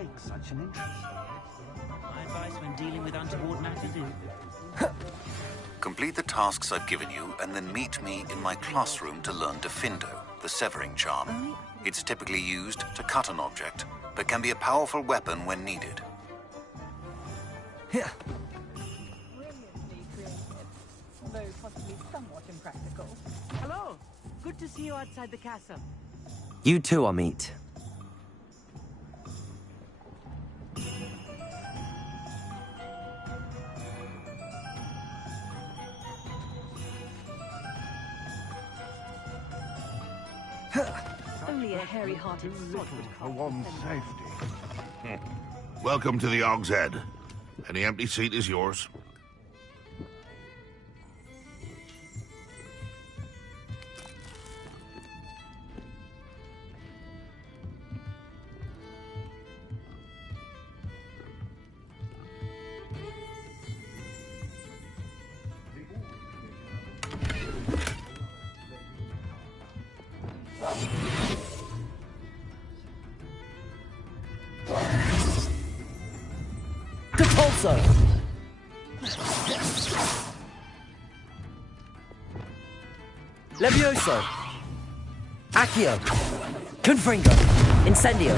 take such an interest? My advice when dealing with untoward matters is... Complete the tasks I've given you, and then meet me in my classroom to learn Defindo, the severing charm. It's typically used to cut an object, but can be a powerful weapon when needed. Here. Brilliantly creative, although possibly somewhat impractical. Hello! Good to see you outside the castle. You too, Amit. Only a hairy-hearted sod would For call one's them. safety. Welcome to the Og's Head. Any empty seat is yours. Depulso! Levioso! Accio! Confringo! Incendio!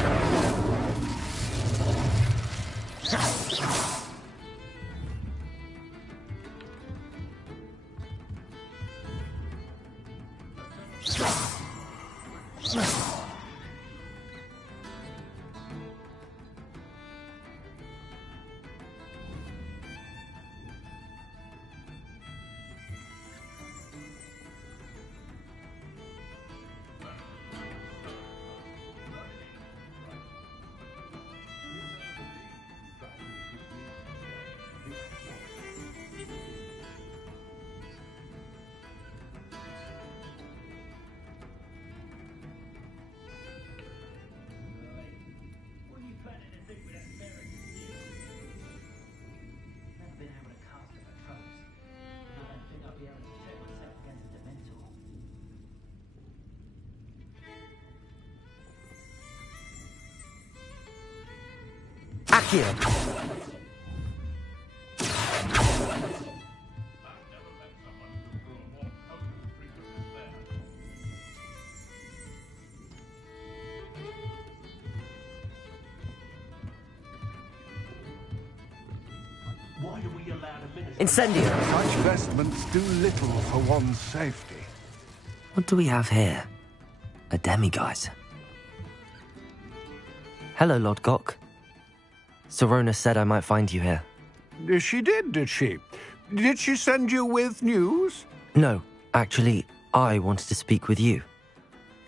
Accio! Why do we allow the minister... Incendio! Such vestments do little for one's safety. What do we have here? A demiguise. Hello, Lord Gok. Sirona said I might find you here. She did she? Did she send you with news? No, actually, I wanted to speak with you.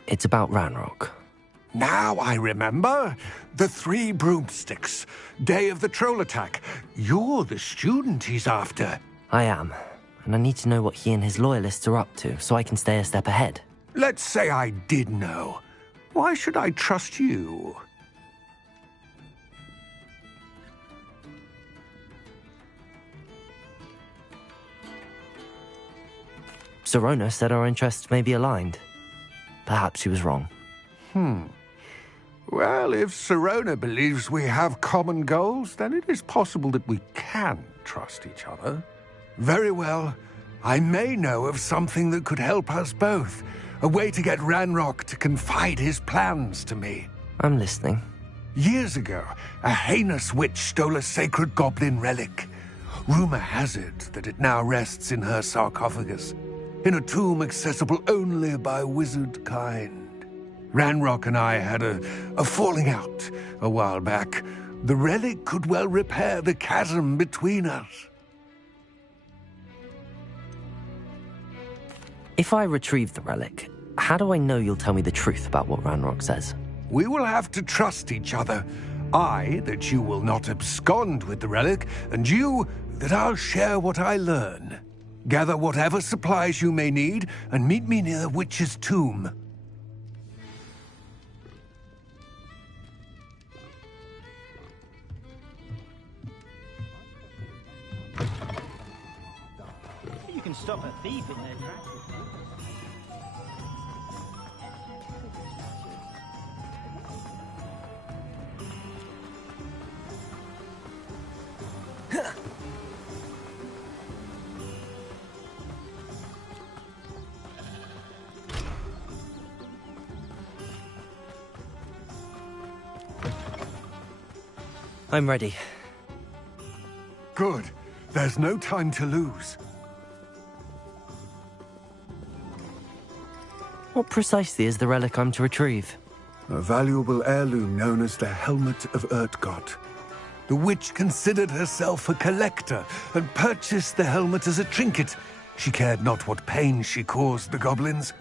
It's about Ranrock. Now I remember. The 3 broomsticks. Day of the troll attack. You're the student he's after. I am, and I need to know what he and his loyalists are up to so I can stay a step ahead. Let's say I did know. Why should I trust you? Sirona said our interests may be aligned. Perhaps she was wrong. Well, if Sirona believes we have common goals, then it is possible that we can trust each other. Very well. I may know of something that could help us both. A way to get Ranrock to confide his plans to me. I'm listening. Years ago, a heinous witch stole a sacred goblin relic. Rumor has it that it now rests in her sarcophagus, in a tomb accessible only by wizard kind. Ranrock and I had a falling out a while back. The relic could well repair the chasm between us. If I retrieve the relic, how do I know you'll tell me the truth about what Ranrock says? We will have to trust each other. I, that you will not abscond with the relic, and you, that I'll share what I learn. Gather whatever supplies you may need, and meet me near the witch's tomb. You can stop a thief in their tracks. I'm ready. Good. There's no time to lose. What precisely is the relic I'm to retrieve? A valuable heirloom known as the Helmet of Urtgott. The witch considered herself a collector and purchased the helmet as a trinket. She cared not what pain she caused the goblins.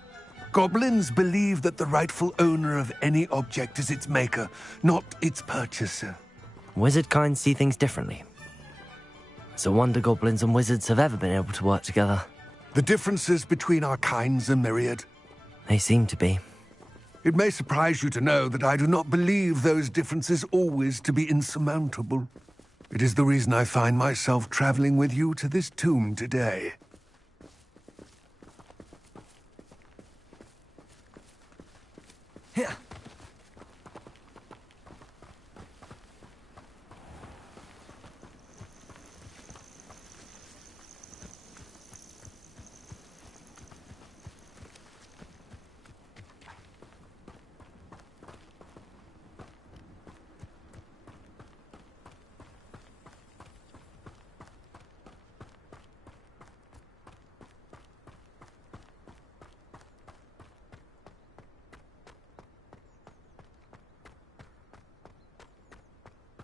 Goblins believe that the rightful owner of any object is its maker, not its purchaser. Wizard kind see things differently. It's a wonder goblins and wizards have ever been able to work together. The differences between our kinds are myriad. They seem to be. It may surprise you to know that I do not believe those differences always to be insurmountable. It is the reason I find myself traveling with you to this tomb today. Here.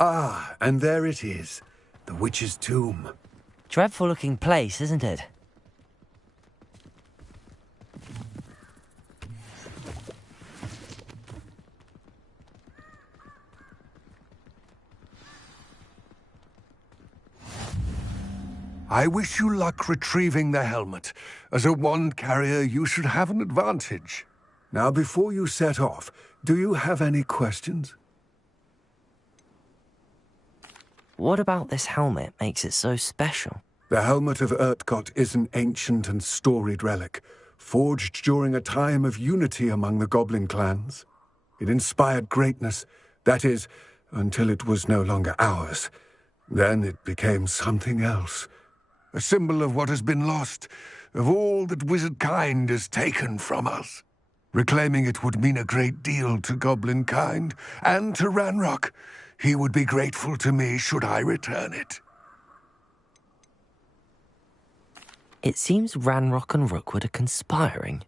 Ah, and there it is. The witch's tomb. Dreadful looking place, isn't it? I wish you luck retrieving the helmet. As a wand carrier, you should have an advantage. Now, before you set off, do you have any questions? What about this helmet makes it so special? The Helmet of Urtgott is an ancient and storied relic, forged during a time of unity among the goblin clans. It inspired greatness, that is, until it was no longer ours. Then it became something else. A symbol of what has been lost, of all that wizard kind has taken from us. Reclaiming it would mean a great deal to goblin kind, and to Ranrock. He would be grateful to me should I return it. It seems Ranrock and Rookwood are conspiring.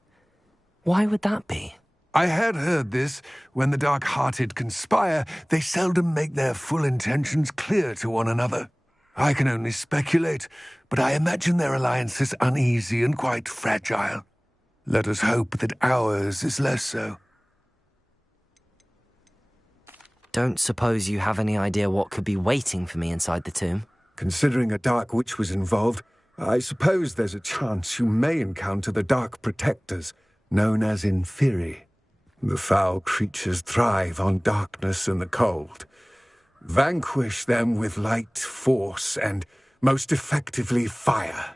Why would that be? I had heard this. When the dark-hearted conspire, they seldom make their full intentions clear to one another. I can only speculate, but I imagine their alliance is uneasy and quite fragile. Let us hope that ours is less so. Don't suppose you have any idea what could be waiting for me inside the tomb? Considering a dark witch was involved, I suppose there's a chance you may encounter the Dark Protectors, known as Inferi. The foul creatures thrive on darkness and the cold. Vanquish them with light, force, and, most effectively, fire.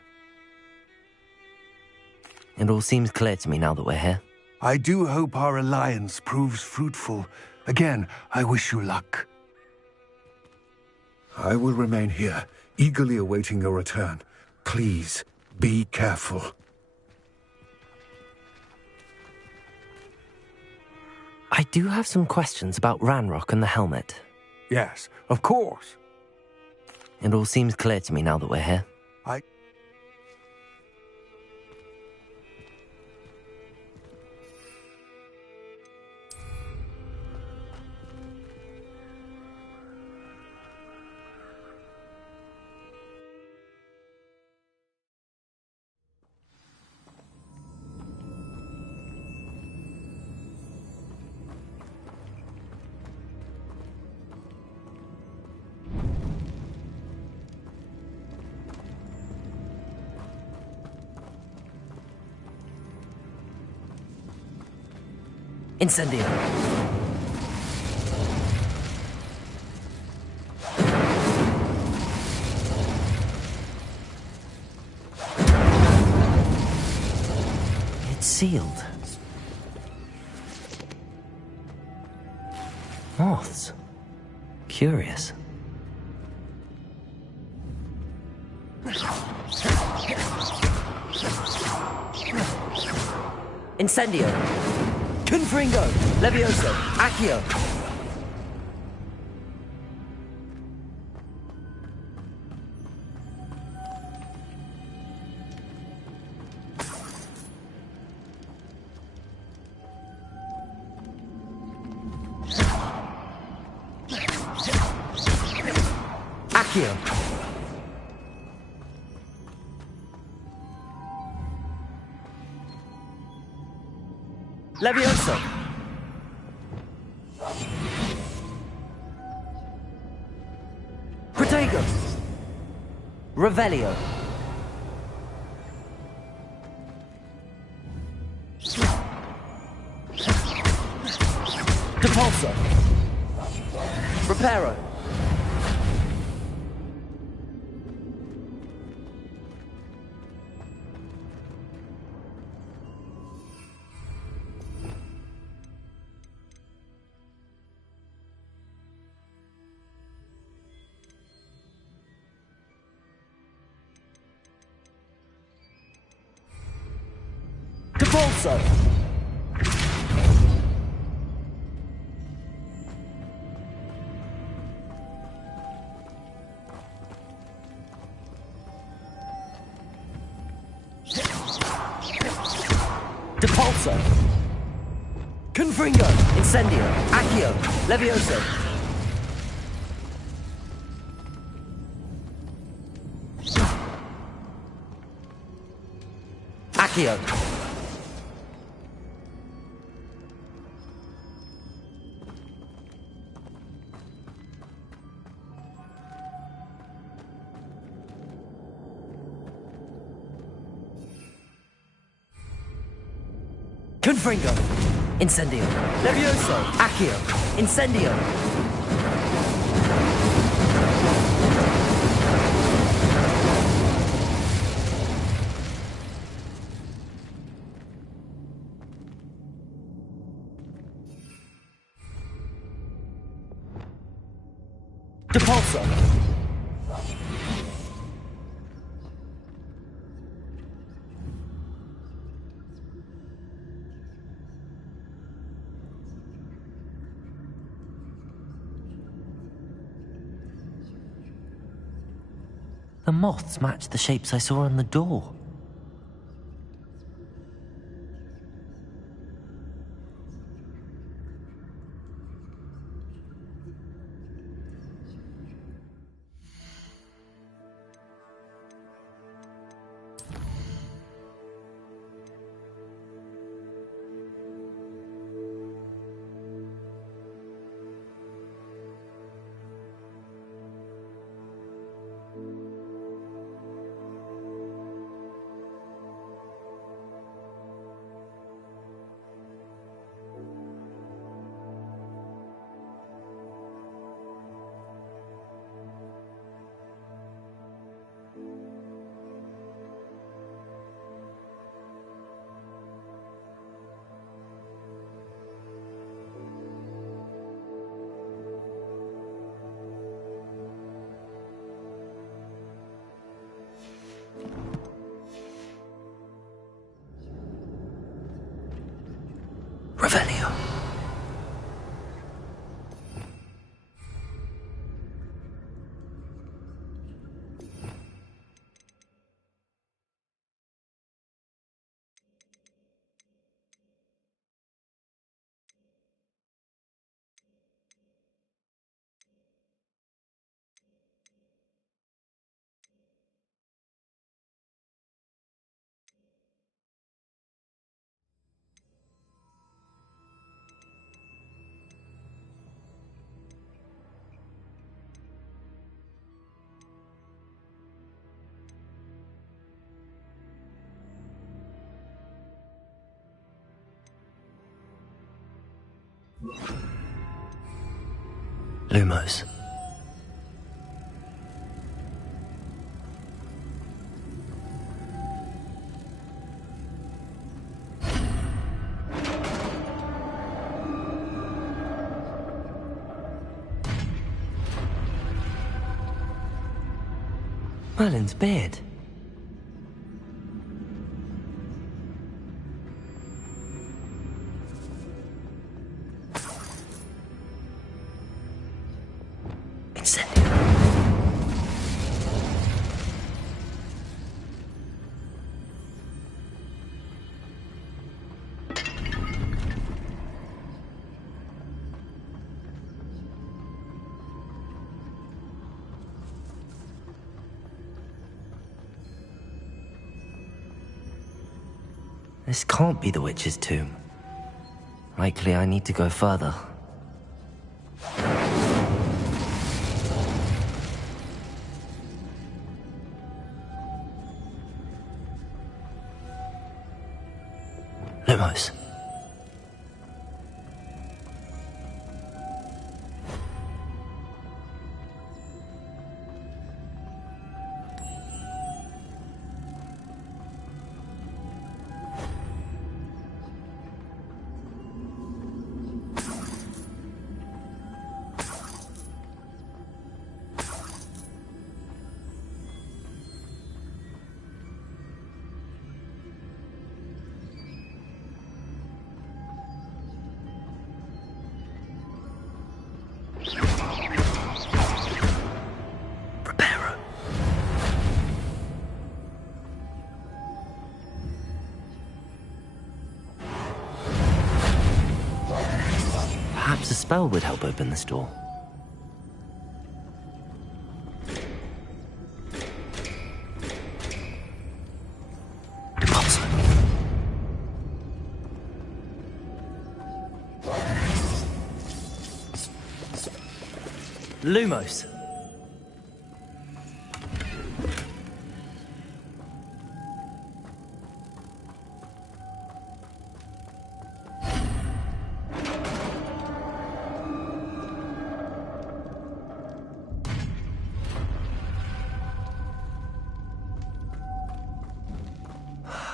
It all seems clear to me now that we're here. I do hope our alliance proves fruitful. Again, I wish you luck. I will remain here, eagerly awaiting your return. Please, be careful. I do have some questions about Ranrock and the helmet. Yes, of course. It all seems clear to me now that we're here. Incendio. It's sealed. Moths. Curious. Incendio. Confringo. Levioso. Accio. Accio. Levioso. Protego. Revelio. Depulso. Reparo. Depulso. Depulso. Confringo. Incendio. Accio. Levioso. Accio. Confringo. Incendio. Levioso. Accio. Incendio. Depulso. The moths match the shapes I saw on the door. Revelio. Lumos. Merlin's beard. Incendio. This can't be the witch's tomb. Likely I need to go further. Lumos. Perhaps a spell would help open this door. Deposit. Lumos.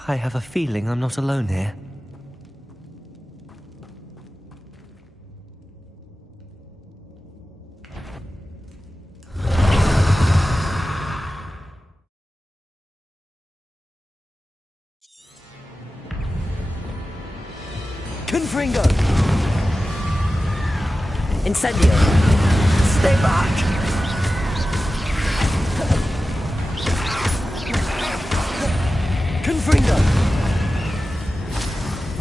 I have a feeling I'm not alone here. Confringo! Incendio! Stay back! Confringo!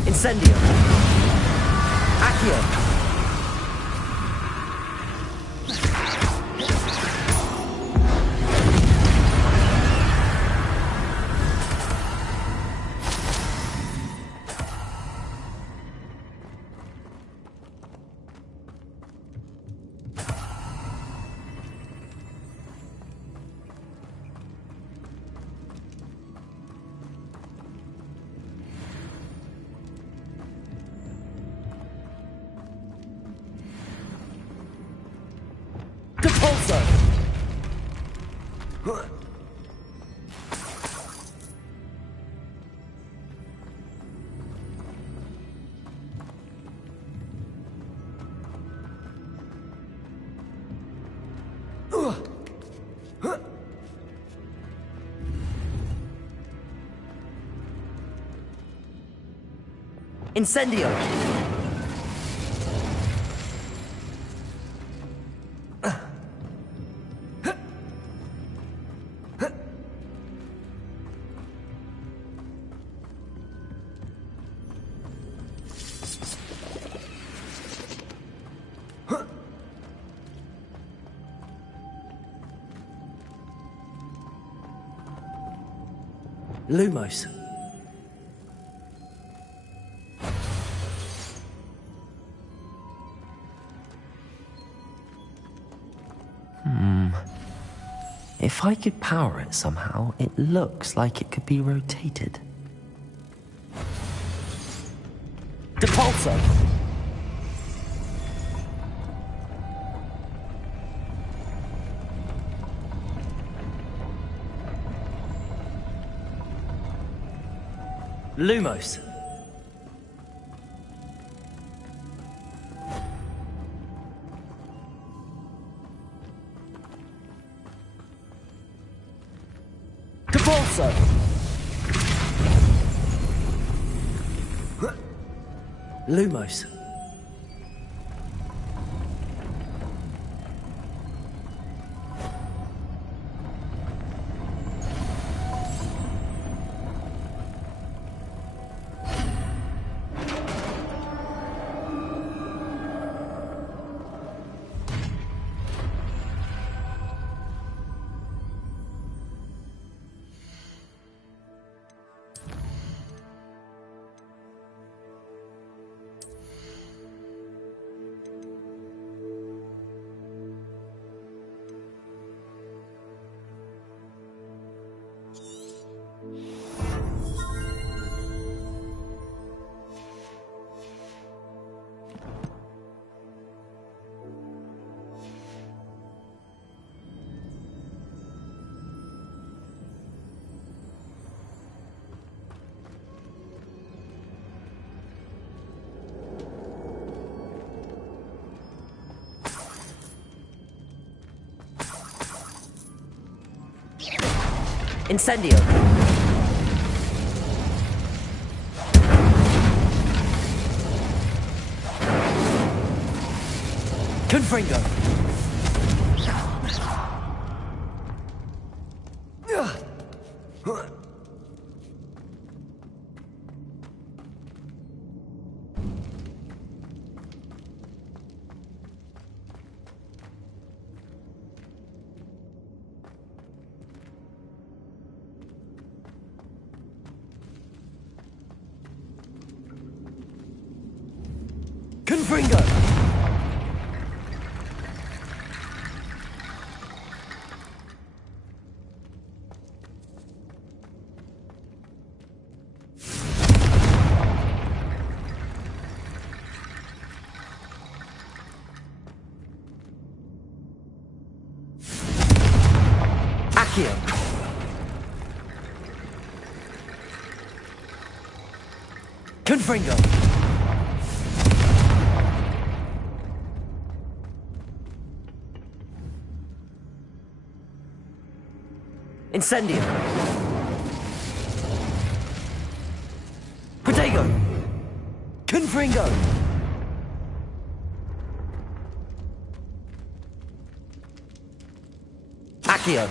Incendio! Accio! Incendio! Lumos. If I could power it somehow, it looks like it could be rotated. Depulso! Lumos. Depulso. Lumos. Incendio. Confringo. Confringo. Accio. Confringo. Incendio. Protego. Confringo. Accio.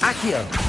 Accio.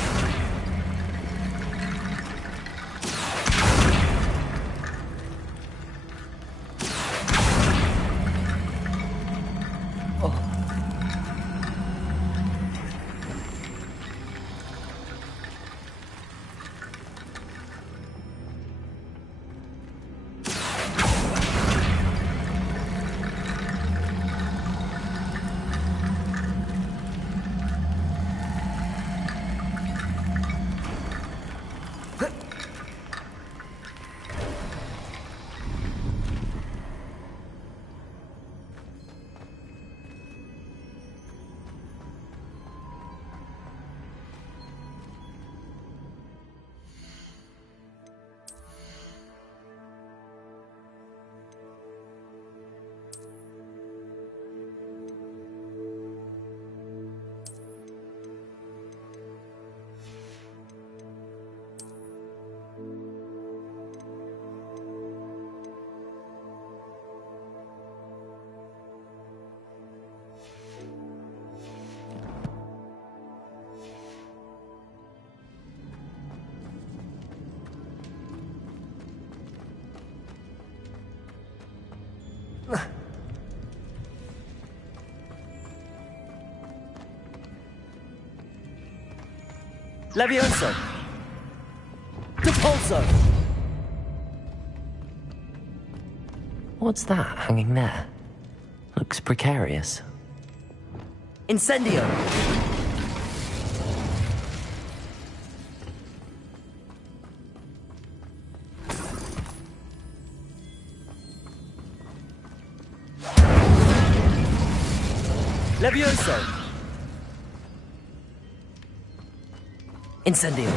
Levioso. Depulso. What's that hanging there? Looks precarious. Incendio. Levioso. Incendio.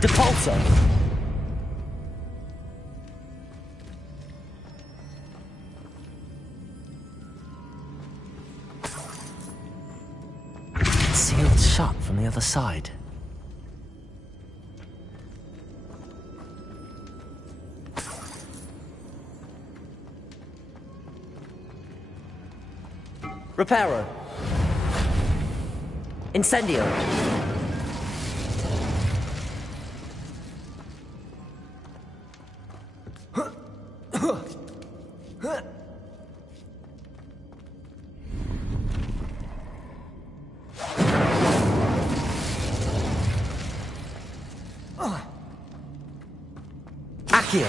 Depulso. Sealed shut from the other side. Reparo. Incendio. Accio.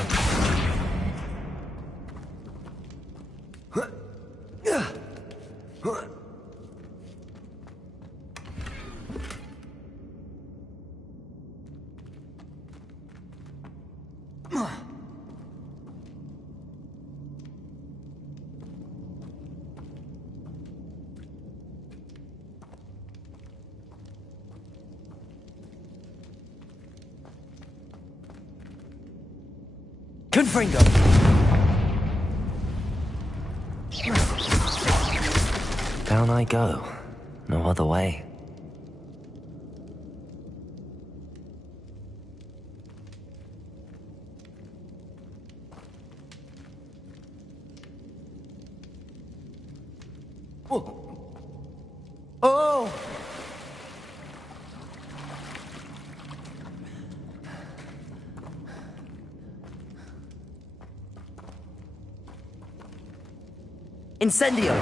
Confringo! Down I go. No other way. Oh! Oh! Incendio!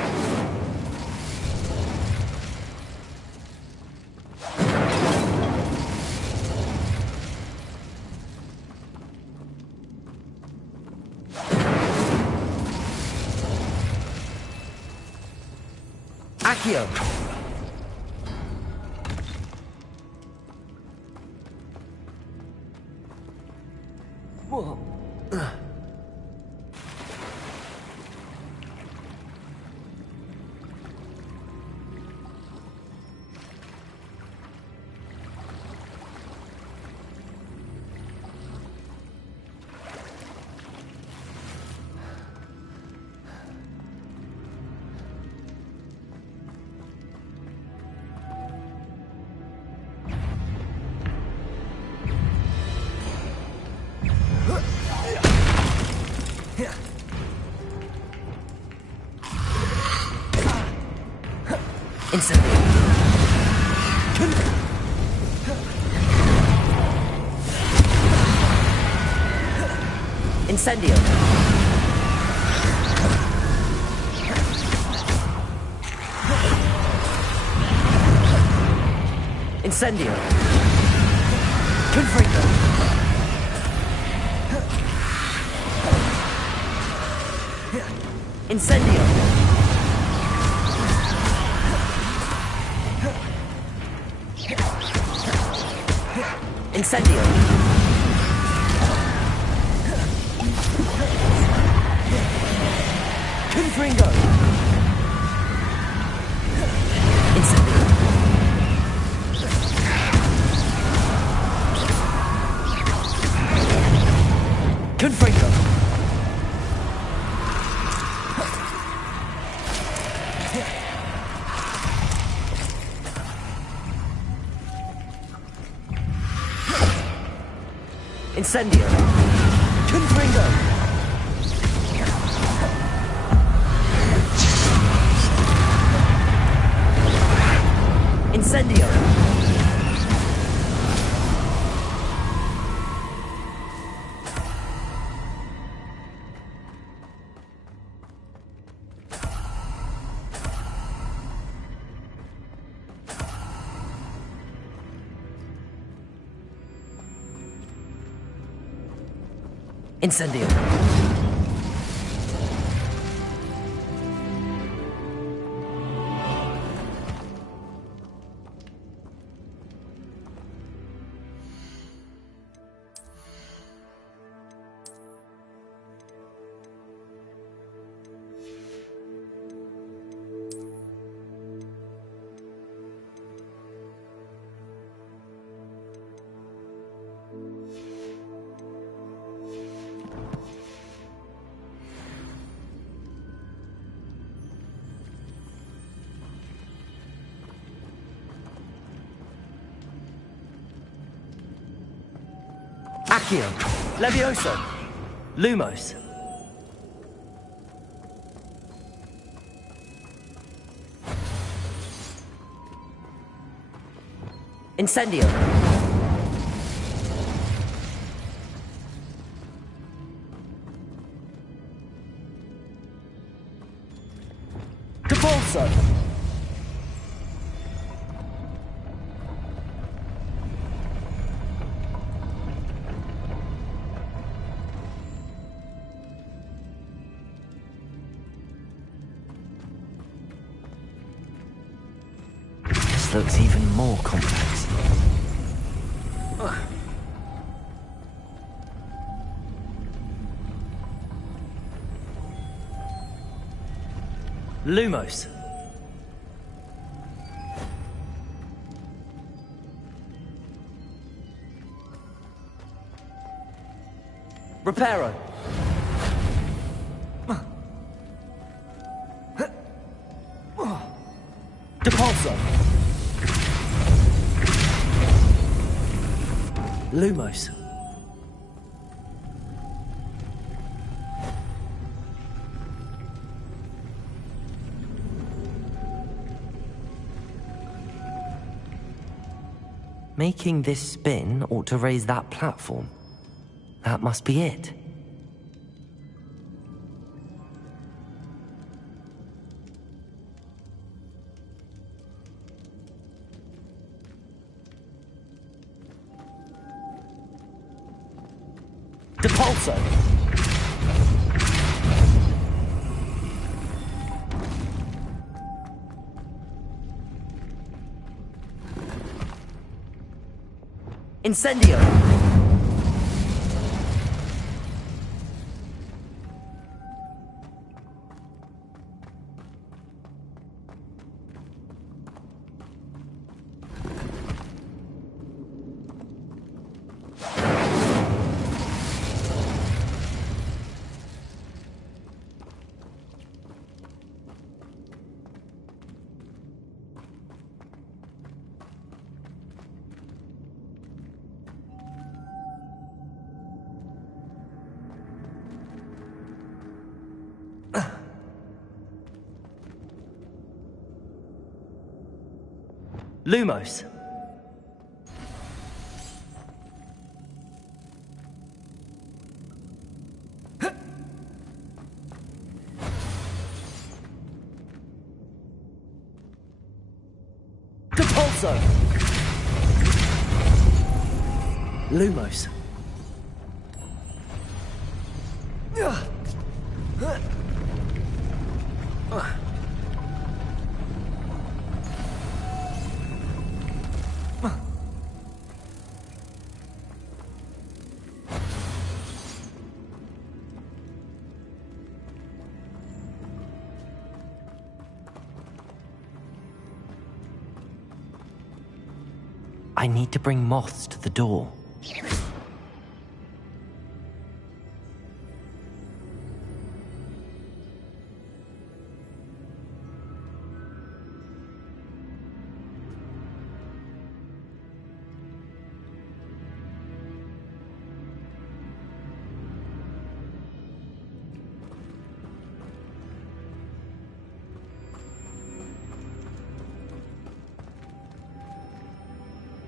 Accio! Whoa. Incendio! Incendio! Incendio! Confringo! Incendio! Incendio! Confringo! Incendio! Confringo! Incendio! Confringo! Incendio! Incendio! Accio! Levioso! Lumos! Incendio! Capolso! This looks even more complex. Lumos. Reparo. Depulso! Lumos. Making this spin ought to raise that platform. That must be it. Depulso! Incendio! Lumos. Depulso. Lumos. I need to bring moths to the door.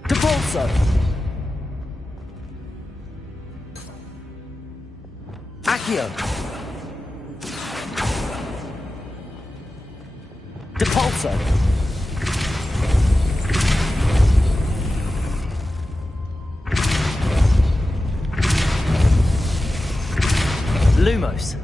Depulso! Accio! Depulso! Lumos!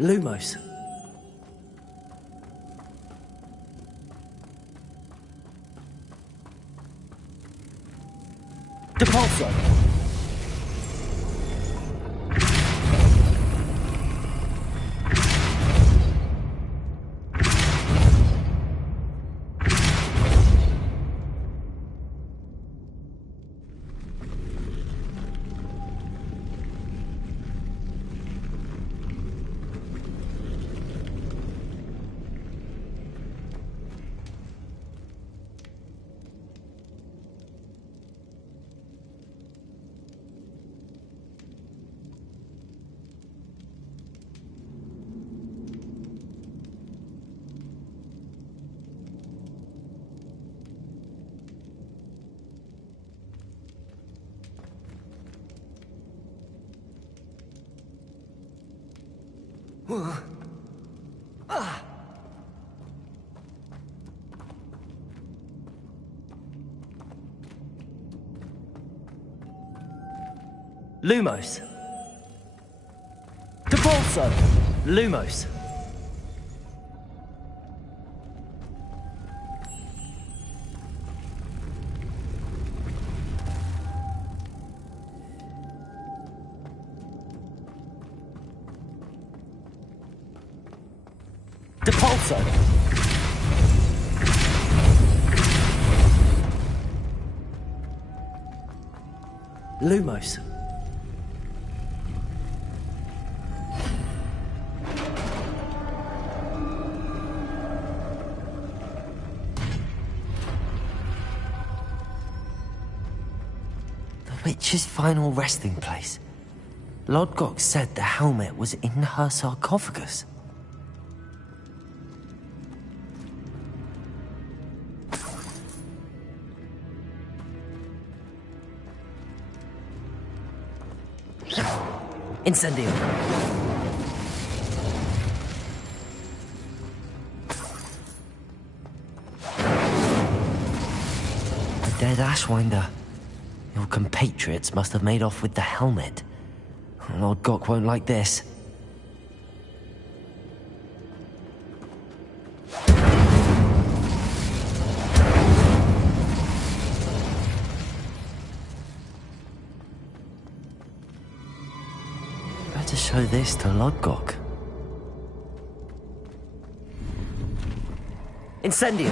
Lumos. Depulso. Lumos. Depulso. Lumos. Depulso. Lumos. The witch's final resting place. Lodgok said the helmet was in her sarcophagus. Incendio. The dead Ashwinder. Your compatriots must have made off with the helmet. Lord Gok won't like this. Better show this to Lodgok. Incendio!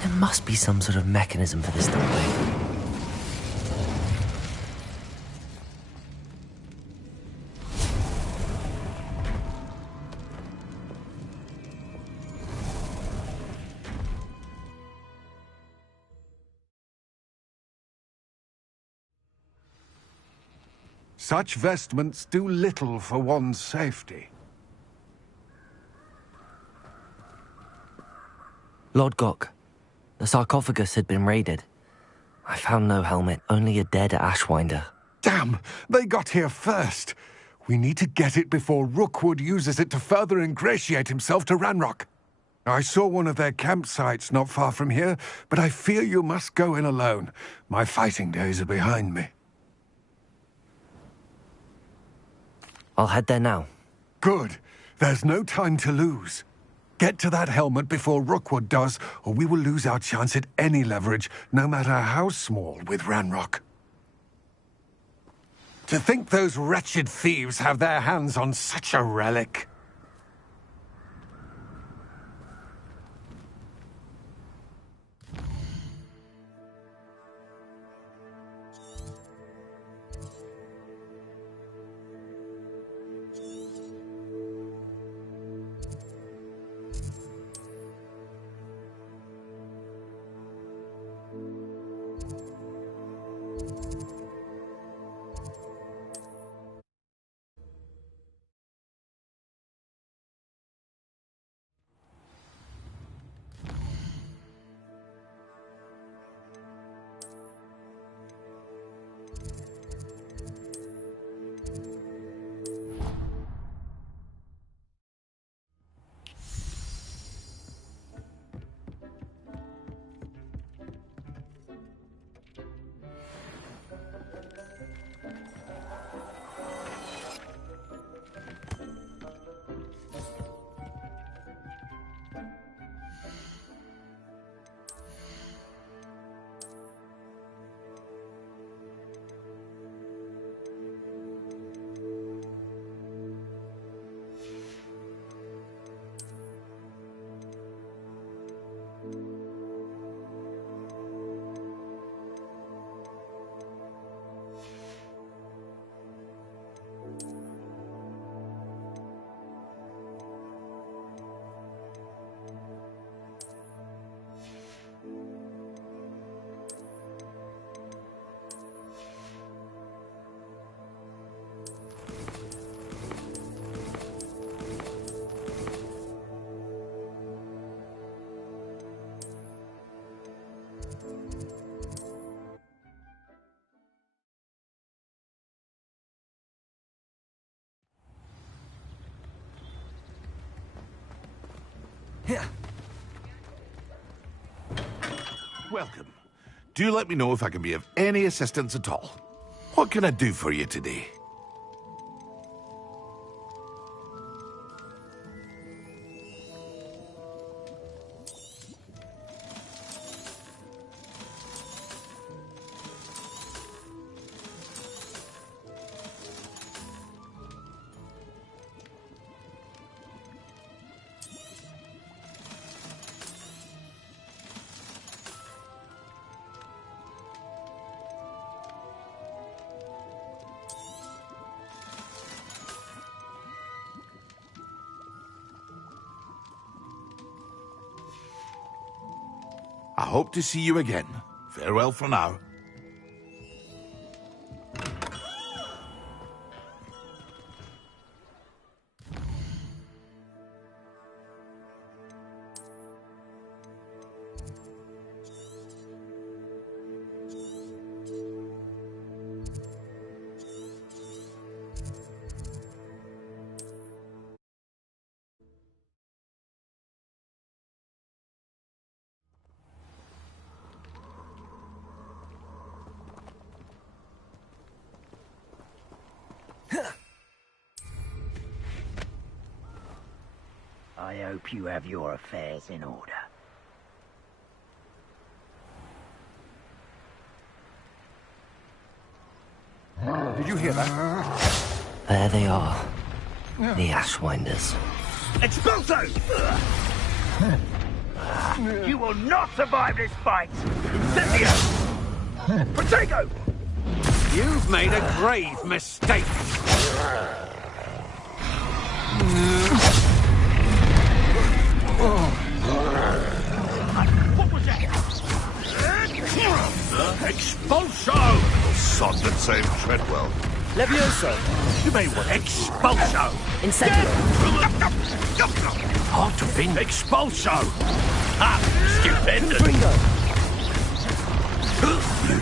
There must be some sort of mechanism for this doorway. Such vestments do little for one's safety. Lord Gok, the sarcophagus had been raided. I found no helmet, only a dead Ashwinder. Damn! They got here first! We need to get it before Rookwood uses it to further ingratiate himself to Ranrock. I saw one of their campsites not far from here, but I fear you must go in alone. My fighting days are behind me. I'll head there now. Good. There's no time to lose. Get to that helmet before Rookwood does, or we will lose our chance at any leverage, no matter how small, with Ranrock. To think those wretched thieves have their hands on such a relic. Welcome. Do let me know if I can be of any assistance at all. What can I do for you today? I hope to see you again. Farewell for now. I hope you have your affairs in order. Did you hear that? There they are. The Ashwinders. Expulso! You will not survive this fight! Incendio! Protego! You've made a grave mistake. What was that? Expulso! Sod that saved Treadwell. Levioso! You may want expulso. Incendio! Heart of in expulso. Ah, stupendous! Confringo!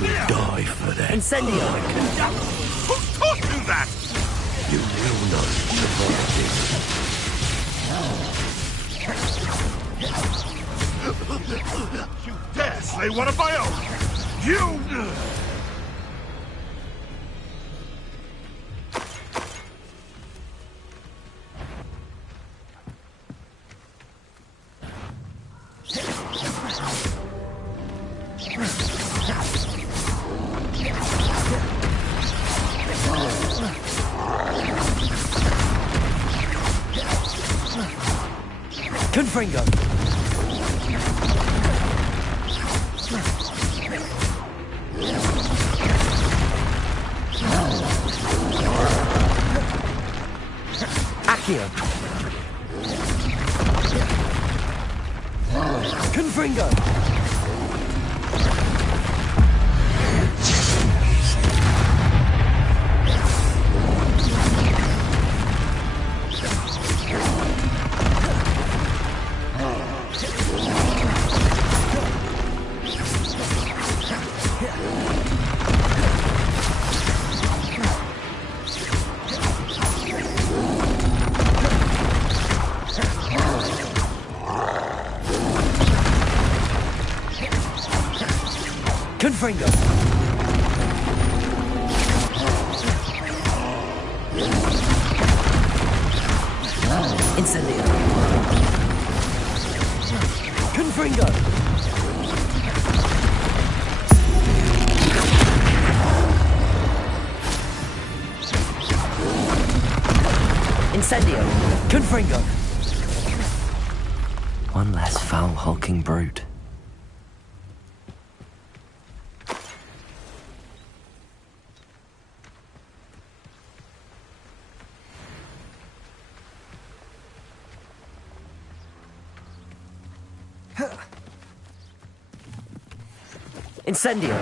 You die for that. Incendio! Who taught you that? You will not survive this. You dare slay one of my own! You... Confringo! Accio! Confringo! Confringo! Incendio! Confringo! Incendio! Confringo! One less foul hulking brute. Incendio!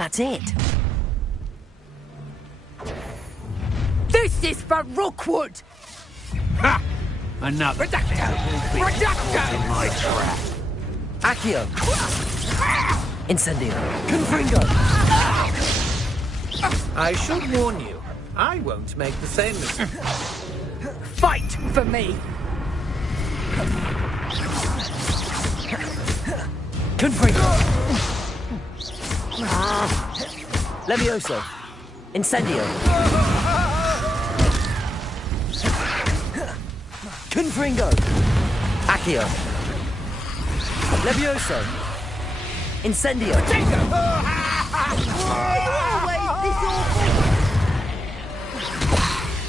That's it. This is for Rookwood! Ha! Another Reducto! My trap. Accio. Incendio. Confringo! I should warn you, I won't make the same mistake. Fight for me! Confringo. Levioso. Incendio. Confringo. Accio. Levioso. Incendio.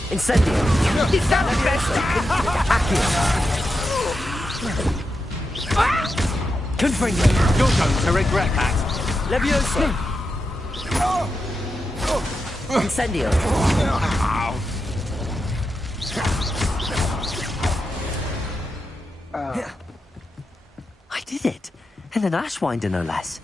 Incendio. Is that the best? Accio. Confringo. You're going to regret that. Levioso. Incendio. I did it. And an Ashwinder, no less.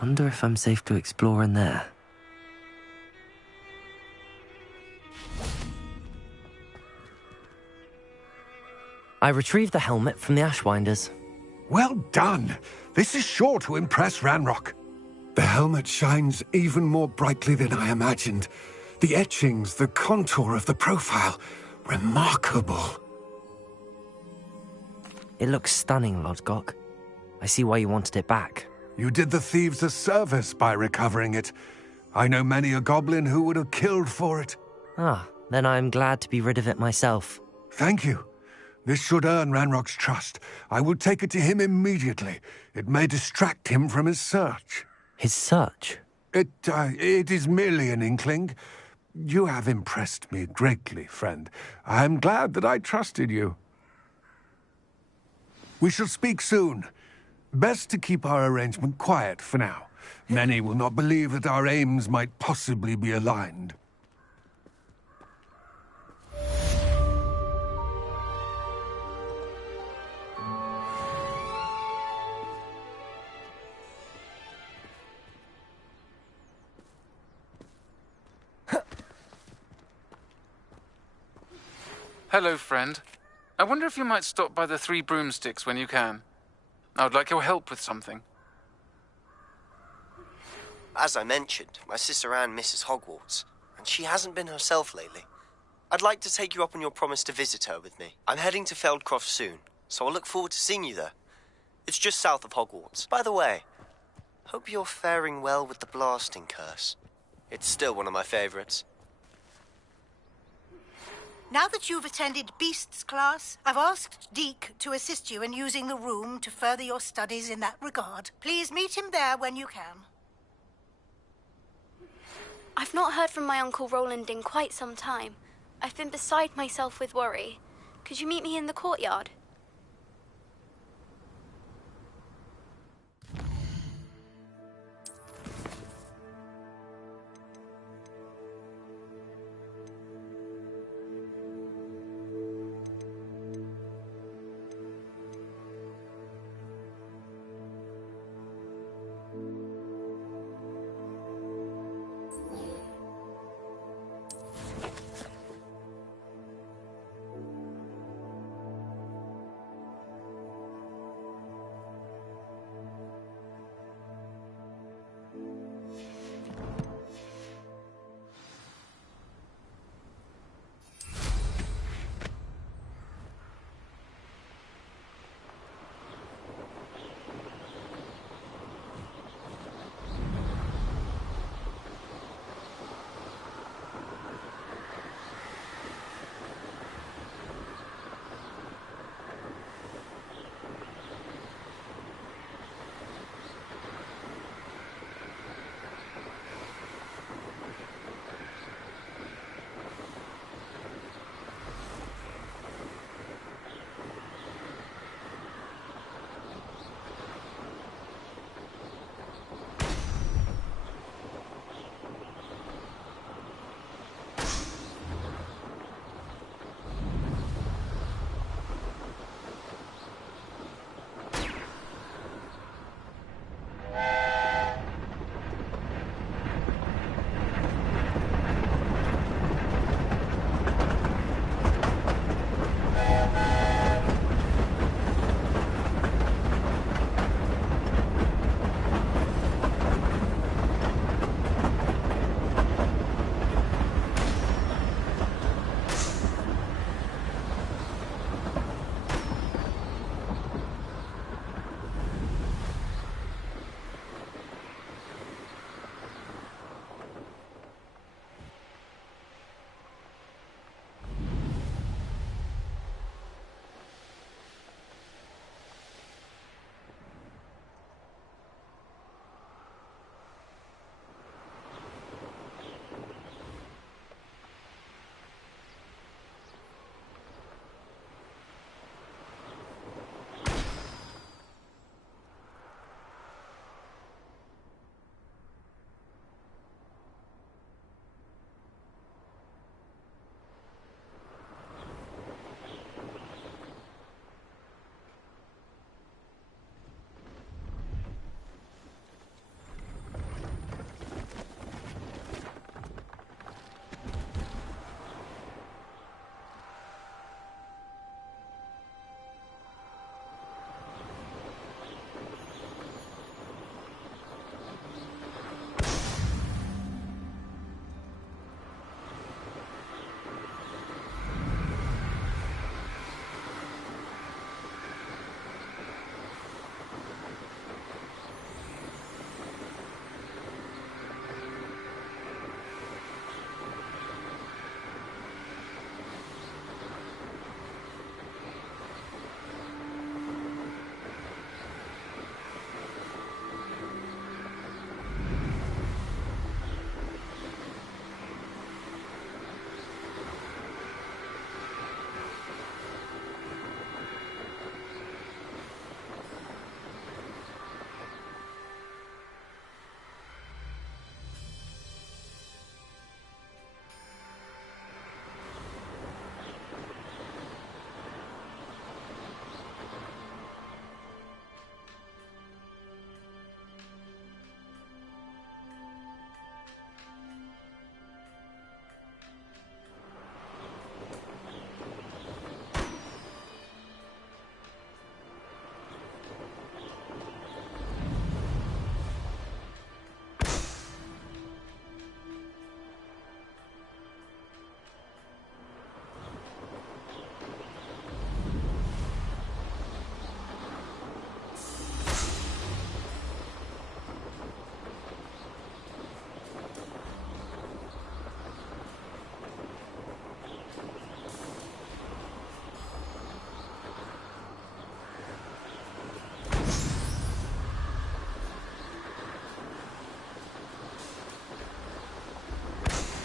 Wonder if I'm safe to explore in there. I retrieved the helmet from the Ashwinders. Well done. This is sure to impress Ranrock. The helmet shines even more brightly than I imagined. The etchings, the contour of the profile. Remarkable. It looks stunning, Lodgok. I see why you wanted it back. You did the thieves a service by recovering it. I know many a goblin who would have killed for it. Ah, then I'm glad to be rid of it myself. Thank you. This should earn Ranrock's trust. I will take it to him immediately. It may distract him from his search. His search? It is merely an inkling. You have impressed me greatly, friend. I am glad that I trusted you. We shall speak soon. Best to keep our arrangement quiet for now. Many will not believe that our aims might possibly be aligned. Hello, friend. I wonder if you might stop by the Three Broomsticks when you can. I would like your help with something. As I mentioned, my sister Anne misses Hogwarts, and she hasn't been herself lately. I'd like to take you up on your promise to visit her with me. I'm heading to Feldcroft soon, so I'll look forward to seeing you there. It's just south of Hogwarts. By the way, hope you're faring well with the blasting curse. It's still one of my favorites. Now that you've attended Beasts class, I've asked Deke to assist you in using the room to further your studies in that regard. Please meet him there when you can. I've not heard from my Uncle Roland in quite some time. I've been beside myself with worry. Could you meet me in the courtyard?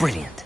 Brilliant.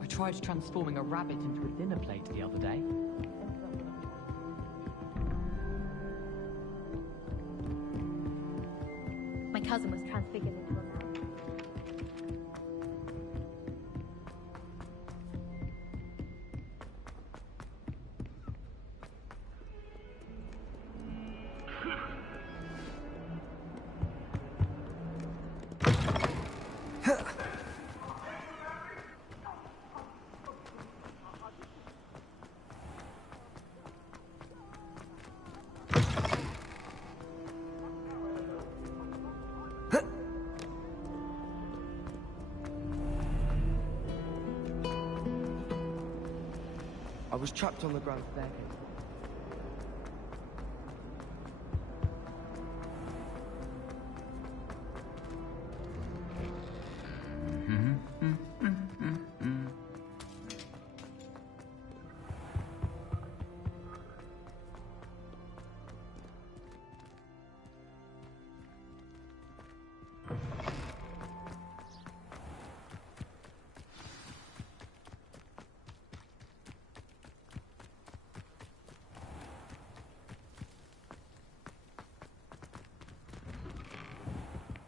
I tried transforming a rabbit into a dinner plate the other day. My cousin was transfigured into a man. I was trapped on the grand staircase.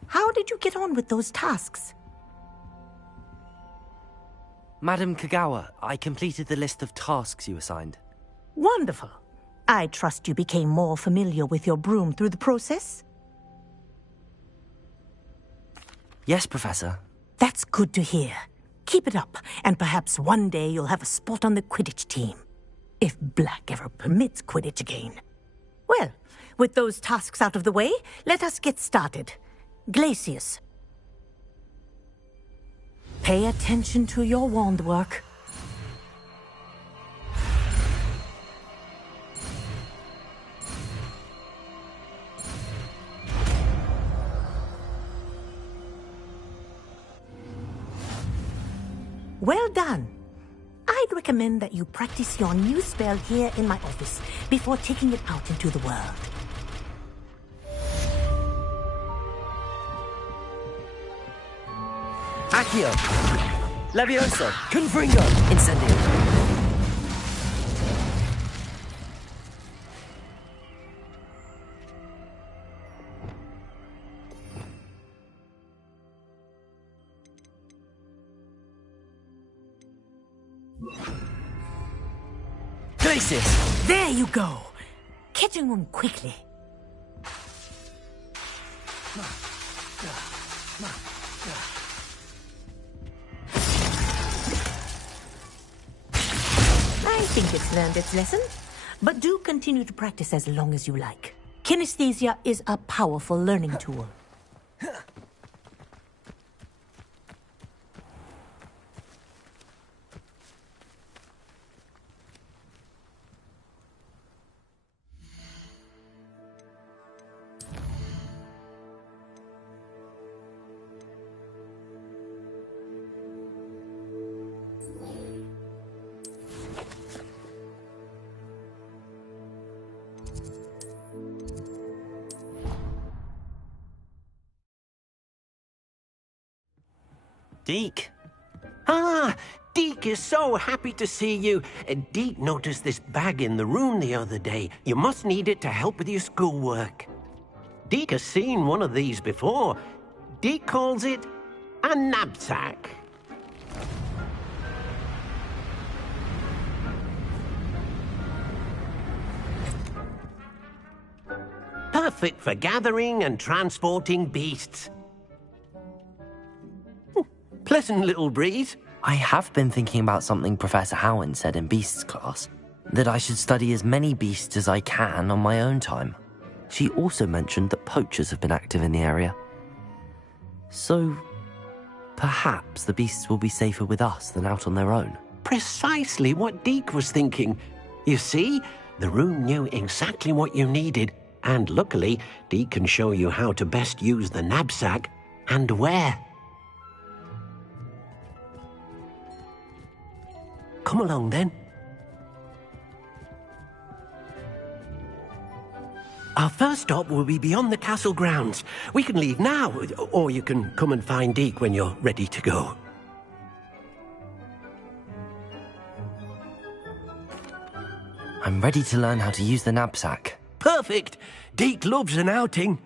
How did you get on with those tasks? Madam Kagawa, I completed the list of tasks you assigned. Wonderful. I trust you became more familiar with your broom through the process? Yes, Professor. That's good to hear. Keep it up, and perhaps one day you'll have a spot on the Quidditch team. If Black ever permits Quidditch again. Well, with those tasks out of the way, let us get started. Glacius. Pay attention to your wand work. Well done. I'd recommend that you practice your new spell here in my office before taking it out into the world. Accio! Levioso! Confringo! Incendio! Glacius! There you go! Catching them quickly. I think it's learned its lesson, but do continue to practice as long as you like. Kinesthesia is a powerful learning tool. Deke. Ah, Deke is so happy to see you. Deke noticed this bag in the room the other day. You must need it to help with your schoolwork. Deke has seen one of these before. Deke calls it a knapsack. Perfect for gathering and transporting beasts. Pleasant little breeze. I have been thinking about something Professor Howin said in Beasts class, that I should study as many beasts as I can on my own time. She also mentioned that poachers have been active in the area. So, perhaps the beasts will be safer with us than out on their own. Precisely what Deke was thinking. You see, the room knew exactly what you needed, and luckily, Deke can show you how to best use the knapsack and where. Come along, then. Our first stop will be beyond the castle grounds. We can leave now, or you can come and find Deke when you're ready to go. I'm ready to learn how to use the knapsack. Perfect! Deke loves an outing.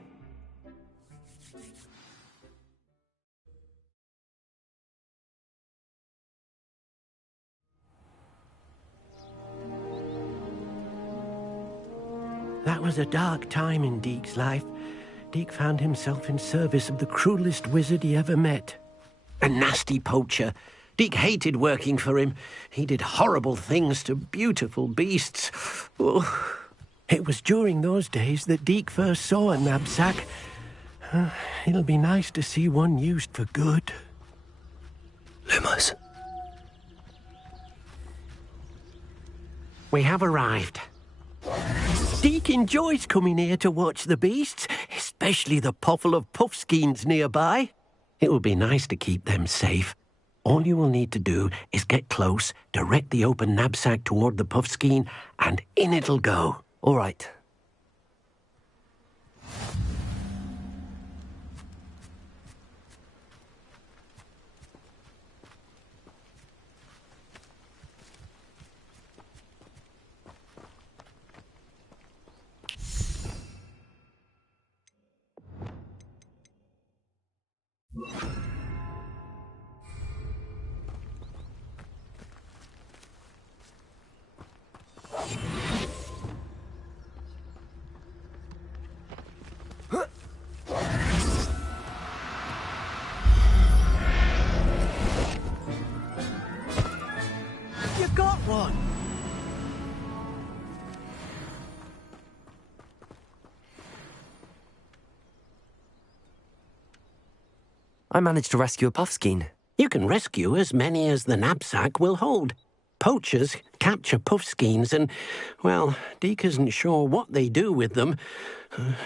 That was a dark time in Deke's life. Deke found himself in service of the cruelest wizard he ever met. A nasty poacher. Deke hated working for him. He did horrible things to beautiful beasts. Oh. It was during those days that Deke first saw a knapsack. It'll be nice to see one used for good. Lumos. We have arrived. Deke enjoys coming here to watch the beasts, especially the potful of puffskeins nearby. It will be nice to keep them safe. All you will need to do is get close, direct the open knapsack toward the puffskein, and in it'll go. All right. You got one! I managed to rescue a puffskein. You can rescue as many as the knapsack will hold. Poachers capture puffskeins and, well, Deke isn't sure what they do with them.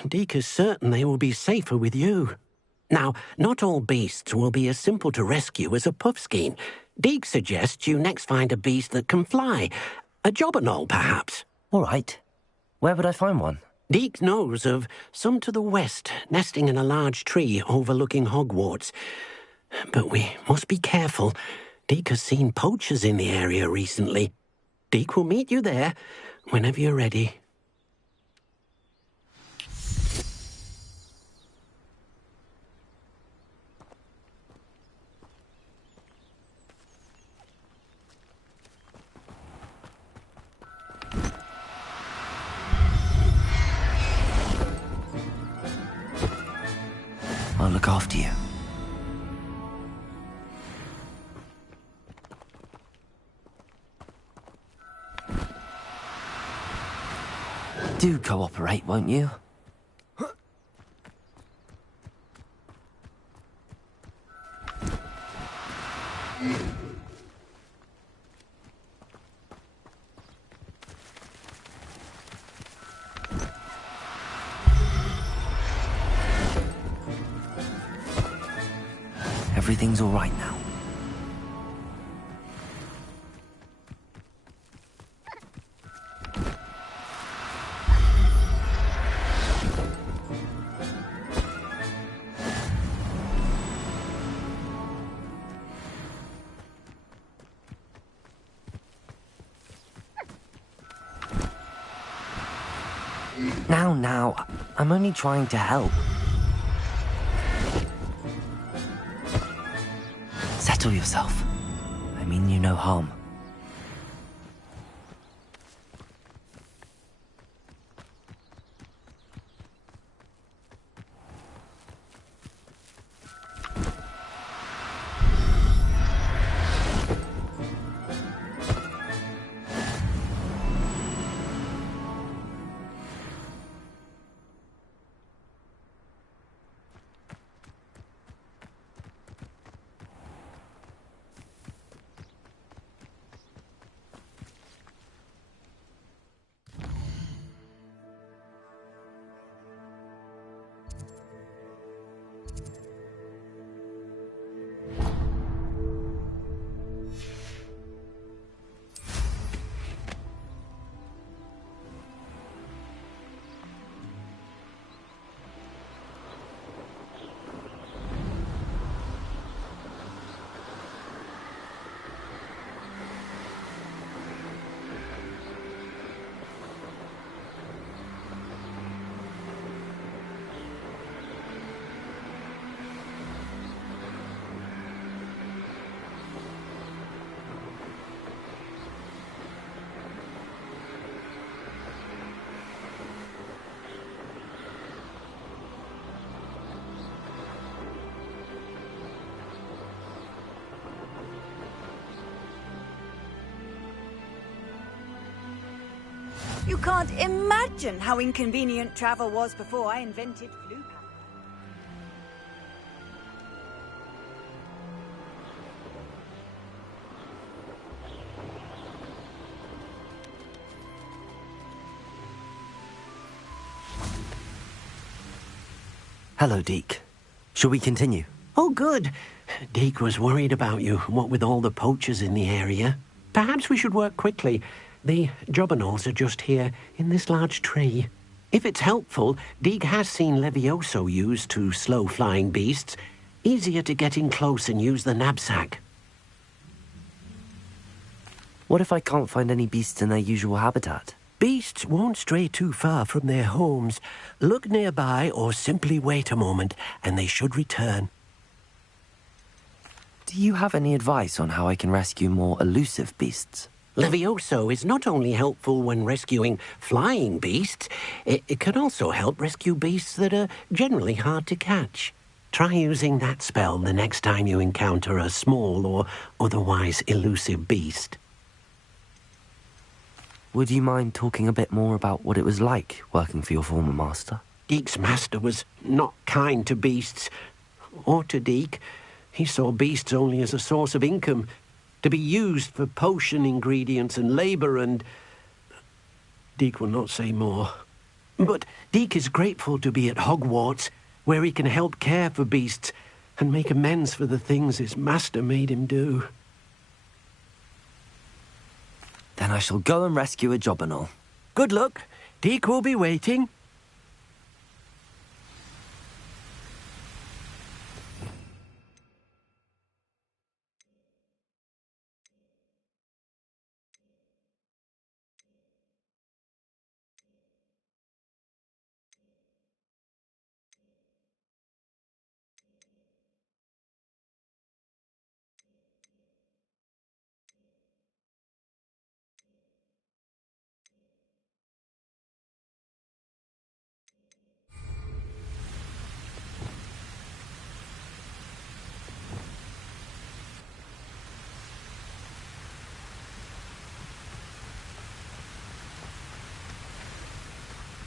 Deke is certain they will be safer with you. Now, not all beasts will be as simple to rescue as a puffskein. Deke suggests you next find a beast that can fly. A jobberknoll, perhaps. All right. Where would I find one? Deke knows of some to the west, nesting in a large tree overlooking Hogwarts. But we must be careful. Deke has seen poachers in the area recently. Deke will meet you there whenever you're ready. I'll look after you. Do cooperate, won't you? Everything's all right now. Now. I'm only trying to help. Settle yourself. I mean you no harm. You can't imagine how inconvenient travel was before I invented flu pad. Hello, Deke. Shall we continue? Oh, good. Deke was worried about you, what with all the poachers in the area. Perhaps we should work quickly. The jobberknolls are just here, in this large tree. If it's helpful, Deke has seen Levioso used to slow flying beasts. Easier to get in close and use the knapsack. What if I can't find any beasts in their usual habitat? Beasts won't stray too far from their homes. Look nearby or simply wait a moment, and they should return. Do you have any advice on how I can rescue more elusive beasts? Levioso is not only helpful when rescuing flying beasts, it can also help rescue beasts that are generally hard to catch. Try using that spell the next time you encounter a small or otherwise elusive beast. Would you mind talking a bit more about what it was like working for your former master? Deke's master was not kind to beasts, or to Deke. He saw beasts only as a source of income, to be used for potion ingredients and labour, and Deke will not say more. But Deke is grateful to be at Hogwarts, where he can help care for beasts and make amends for the things his master made him do. Then I shall go and rescue a jobberknoll. Good luck. Deke will be waiting.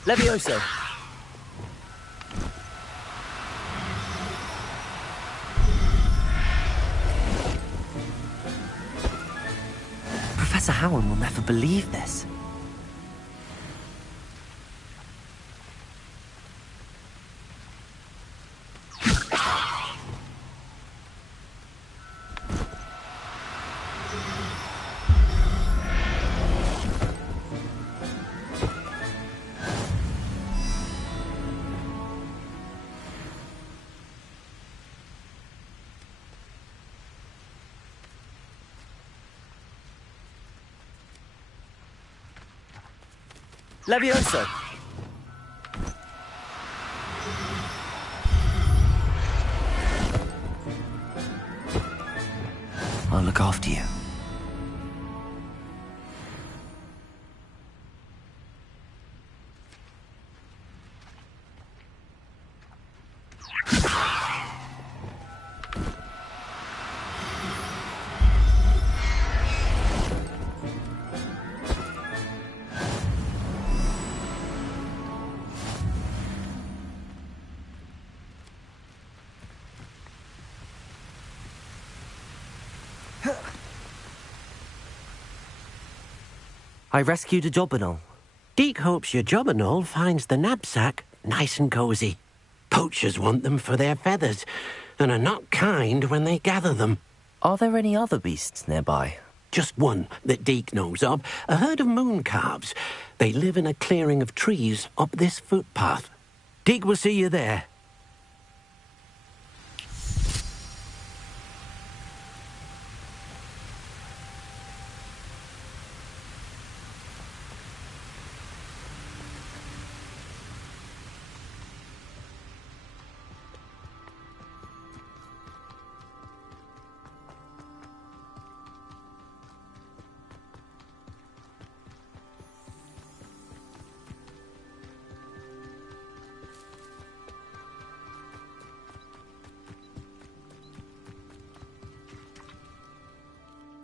Levioso! Professor Howard will never believe this. Levioso! I'll look after you. I rescued a Jobberknoll. Deke hopes your Jobberknoll finds the knapsack nice and cozy. Poachers want them for their feathers, and are not kind when they gather them. Are there any other beasts nearby? Just one that Deke knows of, a herd of moon calves. They live in a clearing of trees up this footpath. Deke will see you there.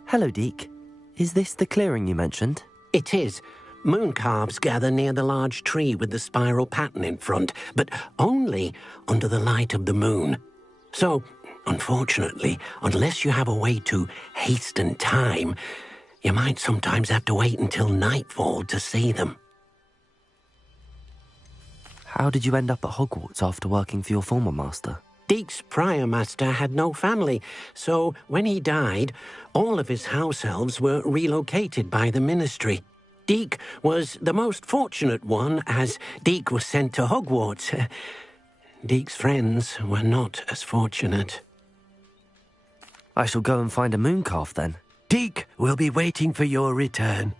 Hello, Deke. Is this the clearing you mentioned? It is. Moon calves gather near the large tree with the spiral pattern in front, but only under the light of the moon. So, unfortunately, unless you have a way to hasten time, you might sometimes have to wait until nightfall to see them. How did you end up at Hogwarts after working for your former master? Deke's prior master had no family, so when he died, all of his house elves were relocated by the ministry. Deke was the most fortunate one, as Deke was sent to Hogwarts. Deke's friends were not as fortunate. I shall go and find a mooncalf then. Deke will be waiting for your return.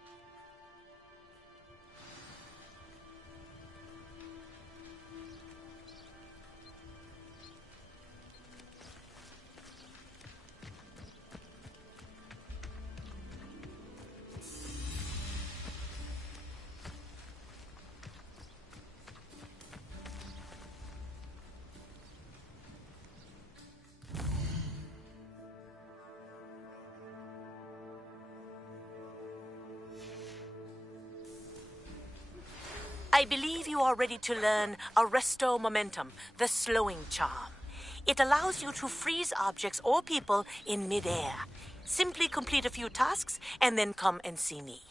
I believe you are ready to learn Arresto Momentum, the slowing charm. It allows you to freeze objects or people in midair. Simply complete a few tasks and then come and see me.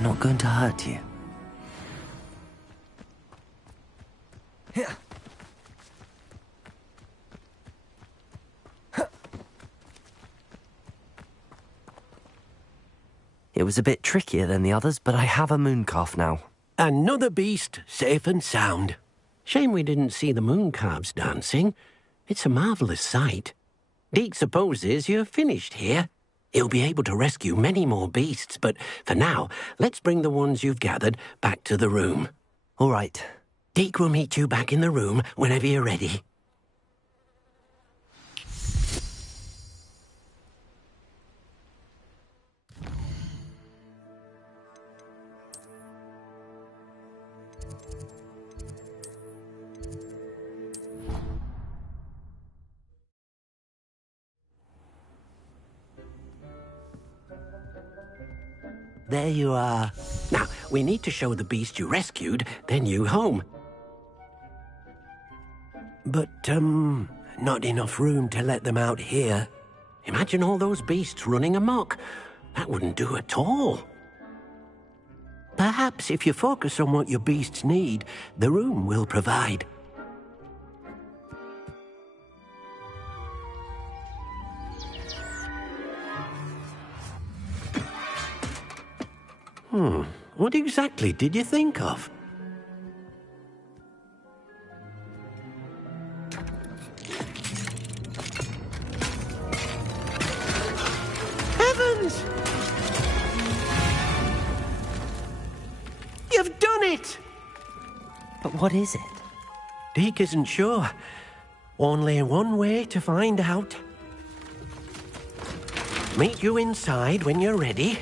I'm not going to hurt you. It was a bit trickier than the others, but I have a mooncalf now. Another beast, safe and sound. Shame we didn't see the moon calves dancing. It's a marvellous sight. Deke supposes you're finished here. He'll be able to rescue many more beasts, but for now, let's bring the ones you've gathered back to the room. All right. Deke will meet you back in the room whenever you're ready. There you are. Now, we need to show the beast you rescued, then you home. But, not enough room to let them out here. Imagine all those beasts running amok. That wouldn't do at all. Perhaps if you focus on what your beasts need, the room will provide. What exactly did you think of? Heavens! You've done it! But what is it? Deke isn't sure. Only one way to find out. Meet you inside when you're ready.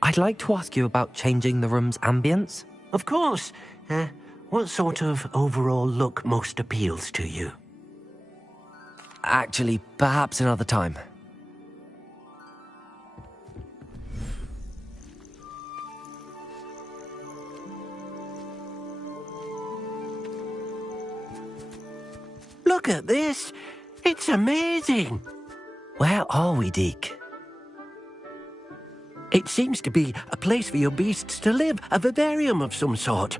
I'd like to ask you about changing the room's ambience. Of course. What sort of overall look most appeals to you? Actually, perhaps another time. Look at this! It's amazing! Where are we, Deke? It seems to be a place for your beasts to live, a vivarium of some sort.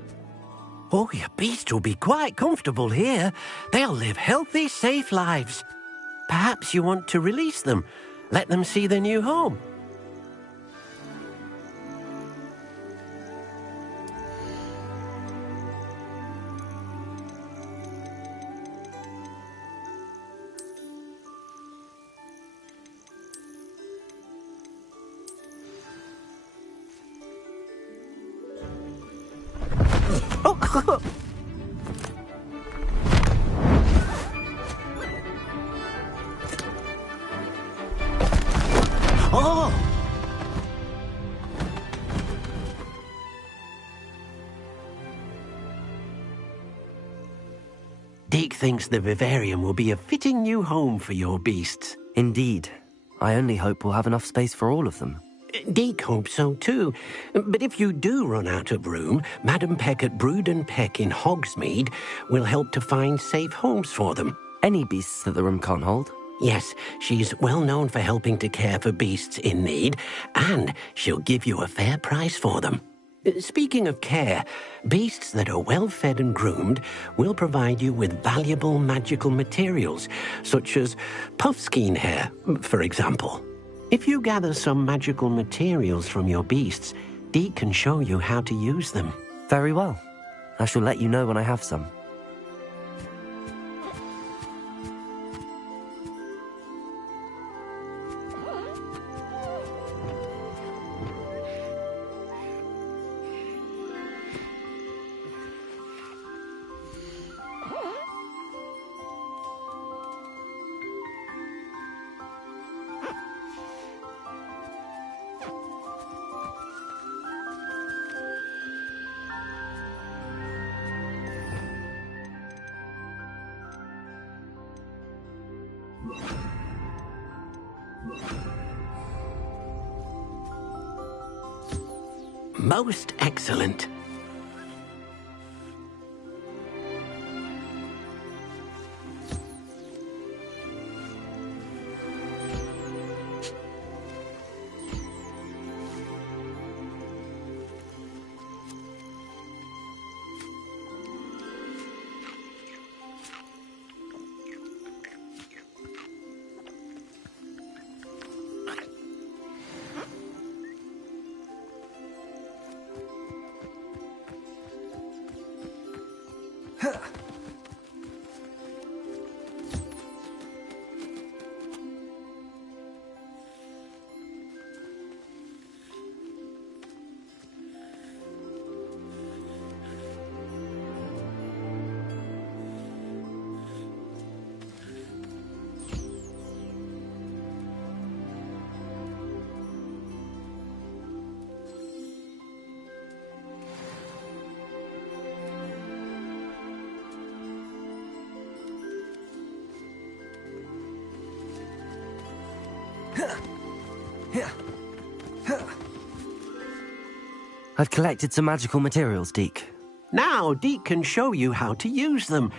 Oh, your beasts will be quite comfortable here. They'll live healthy, safe lives. Perhaps you want to release them, let them see their new home. Oh! Deke thinks the vivarium will be a fitting new home for your beasts. Indeed. I only hope we'll have enough space for all of them. Deke hopes so too. But if you do run out of room, Madam Peck at Brood and Peck in Hogsmeade will help to find safe homes for them. Any beasts that the room can't hold? Yes, she's well known for helping to care for beasts in need, and she'll give you a fair price for them. Speaking of care, beasts that are well fed and groomed will provide you with valuable magical materials, such as puffskein hair, for example. If you gather some magical materials from your beasts, Deke can show you how to use them. Very well. I shall let you know when I have some. Most excellent. I've collected some magical materials, Deke. Now Deke can show you how to use them.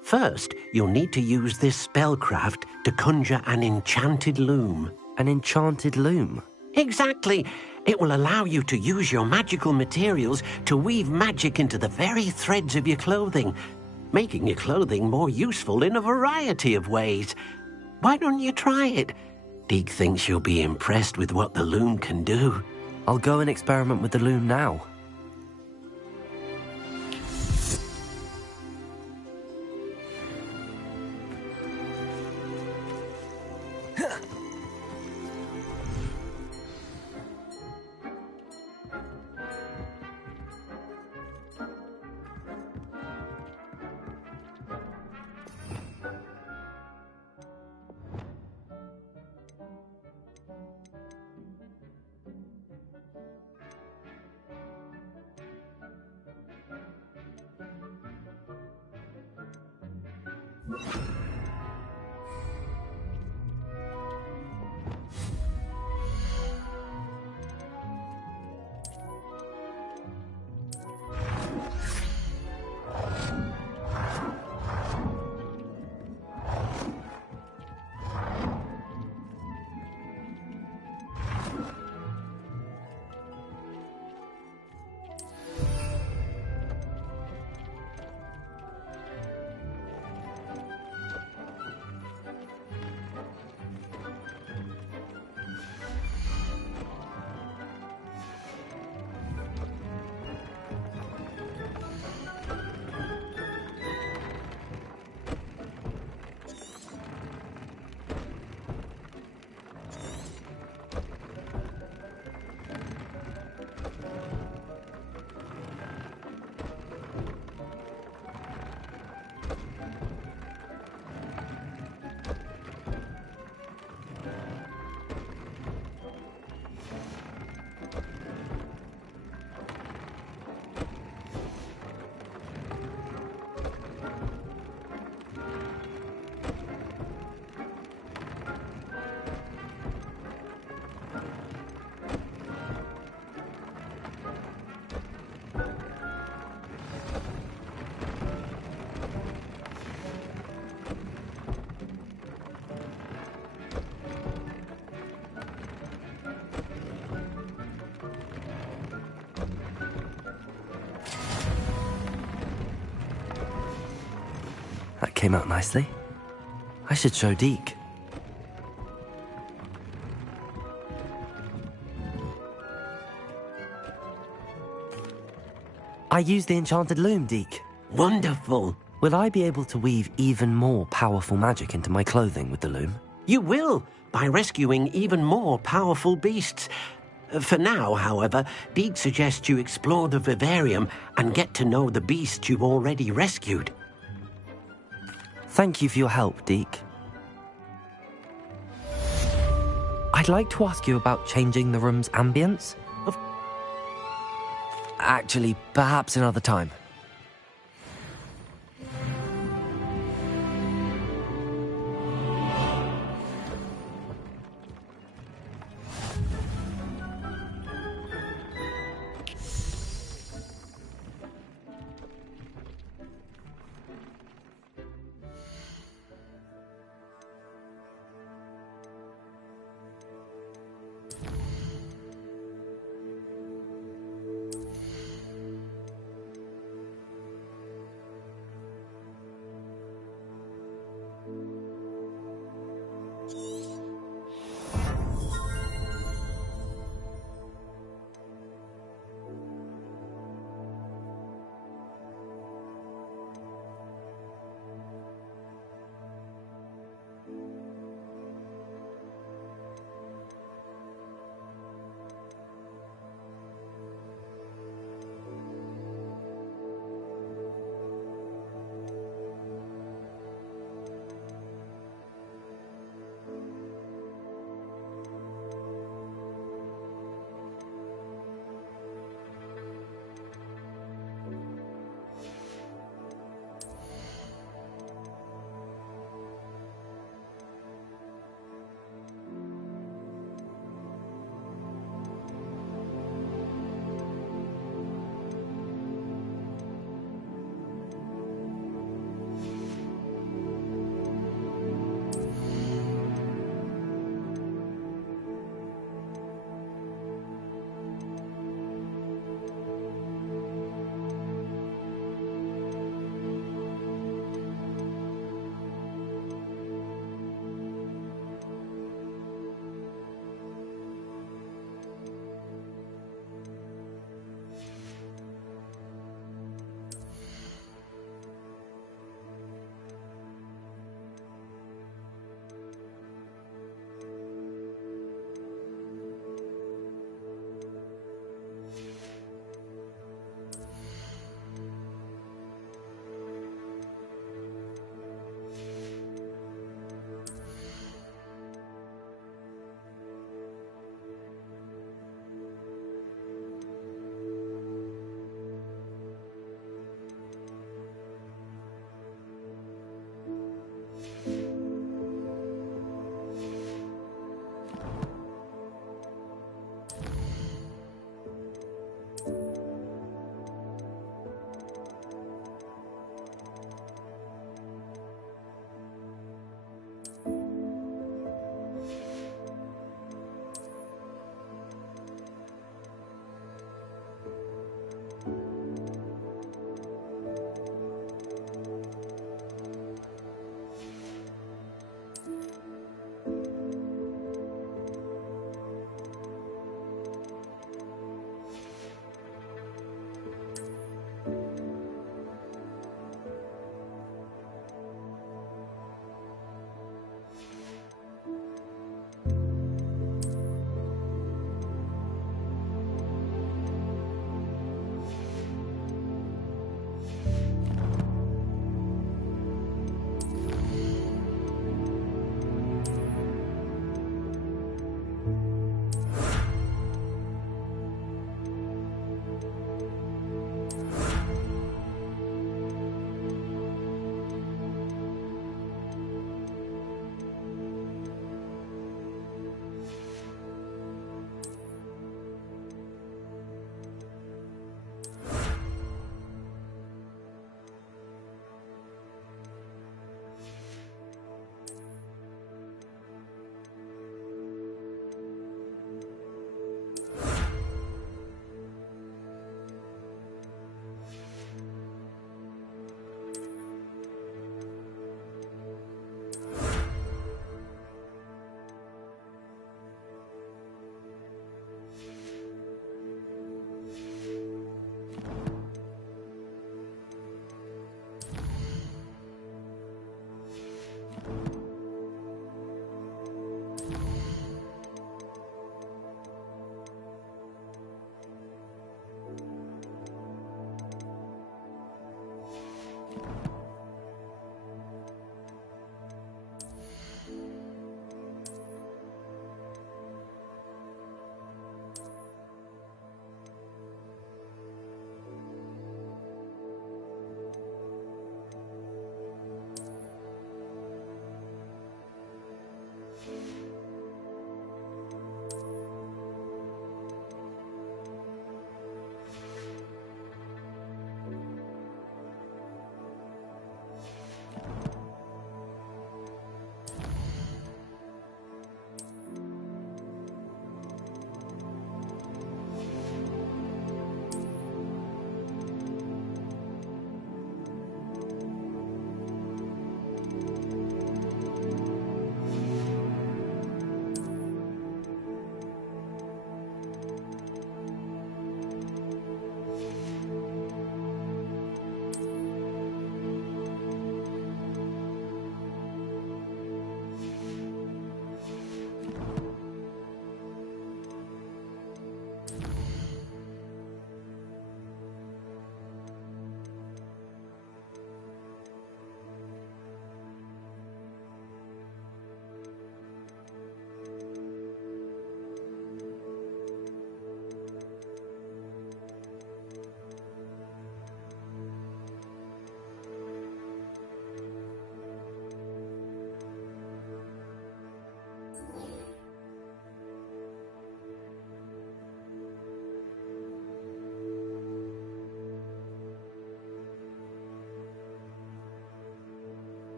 First, you'll need to use this spellcraft to conjure an enchanted loom. An enchanted loom? Exactly. It will allow you to use your magical materials to weave magic into the very threads of your clothing, making your clothing more useful in a variety of ways. Why don't you try it? Deke thinks you'll be impressed with what the loom can do. I'll go and experiment with the loom now. That came out nicely. I should show Deke. I used the enchanted loom, Deke. Wonderful. Will I be able to weave even more powerful magic into my clothing with the loom? You will, by rescuing even more powerful beasts. For now, however, Deke suggests you explore the vivarium and get to know the beasts you've already rescued. Thank you for your help, Deke. I'd like to ask you about changing the room's ambience. Actually, perhaps another time.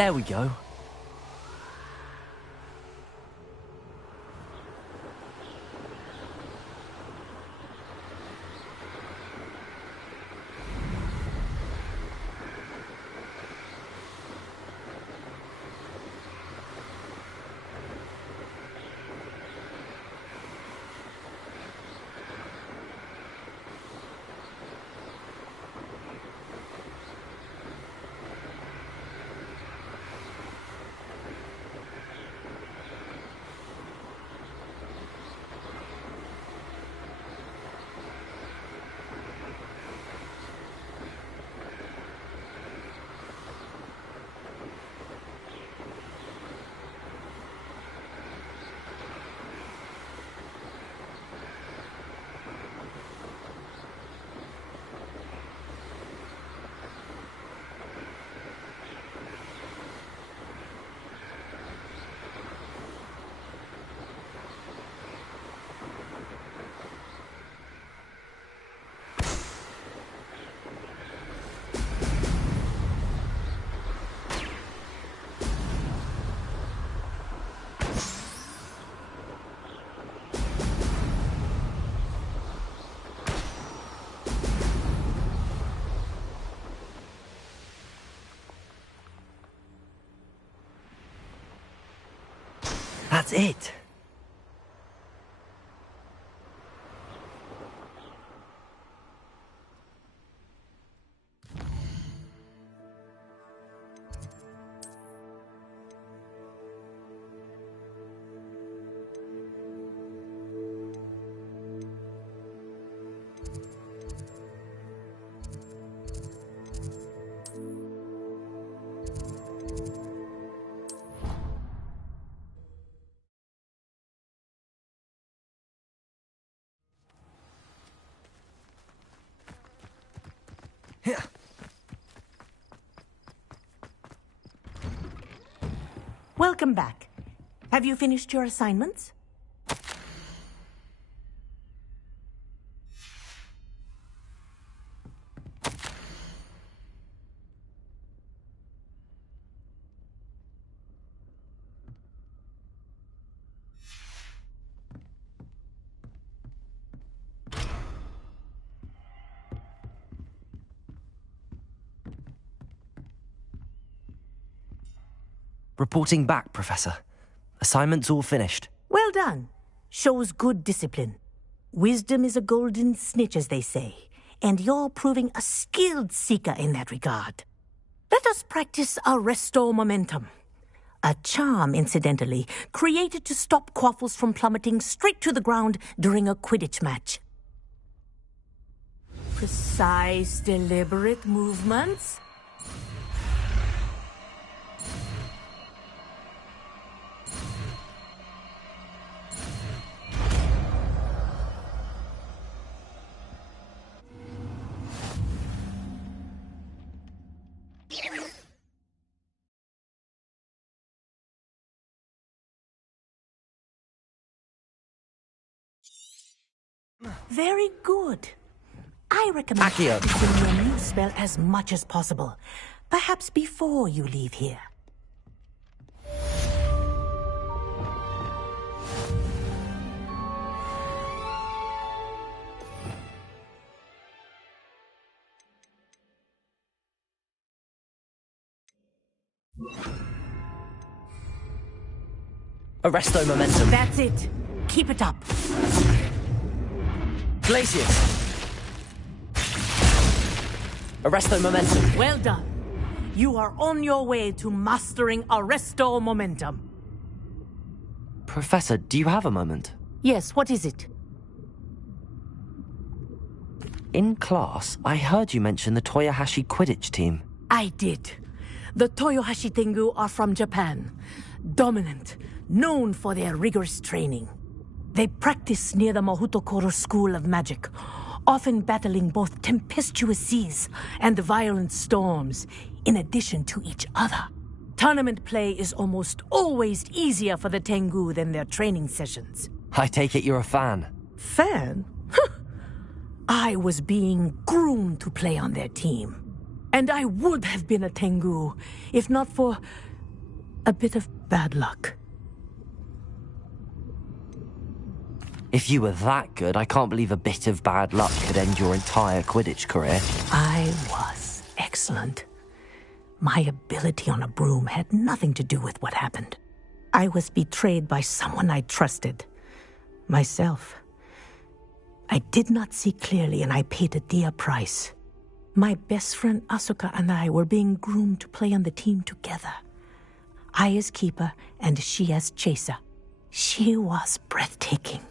There we go. That's it. Welcome back. Have you finished your assignments? Reporting back, Professor. Assignment's all finished. Well done. Shows good discipline. Wisdom is a golden snitch, as they say, and you're proving a skilled seeker in that regard. Let us practice Arresto Momentum. A charm, incidentally, created to stop quaffles from plummeting straight to the ground during a Quidditch match. Precise, deliberate movements. Very good. I recommend practicing your new spell as much as possible. Perhaps before you leave here. Arresto Momentum. That's it. Keep it up. Glacius. Arresto Momentum. Well done. You are on your way to mastering Arresto Momentum. Professor, do you have a moment? Yes, what is it? In class, I heard you mention the Toyohashi Quidditch team. I did. The Toyohashi Tengu are from Japan. Dominant, known for their rigorous training. They practice near the Mahutokoro School of Magic, often battling both tempestuous seas and violent storms, in addition to each other. Tournament play is almost always easier for the Tengu than their training sessions. I take it you're a fan. Fan? I was being groomed to play on their team. And I would have been a Tengu, if not for A bit of bad luck. If you were that good, I can't believe a bit of bad luck could end your entire Quidditch career. I was excellent. My ability on a broom had nothing to do with what happened. I was betrayed by someone I trusted. Myself. I did not see clearly, and I paid a dear price. My best friend Asuka and I were being groomed to play on the team together. I as keeper, and she as chaser. She was breathtaking.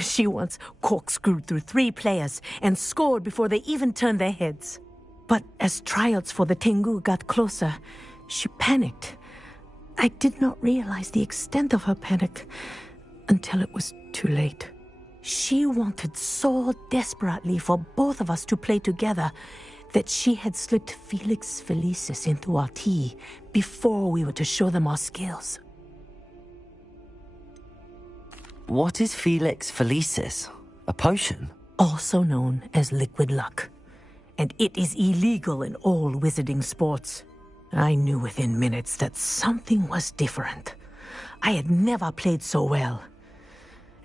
She once corkscrewed through 3 players and scored before they even turned their heads. But as trials for the Tengu got closer, she panicked. I did not realize the extent of her panic until it was too late. She wanted so desperately for both of us to play together that she had slipped Felix Felicis into our tea before we were to show them our skills. What is Felix Felicis? A potion? Also known as liquid luck. And it is illegal in all wizarding sports. I knew within minutes that something was different. I had never played so well.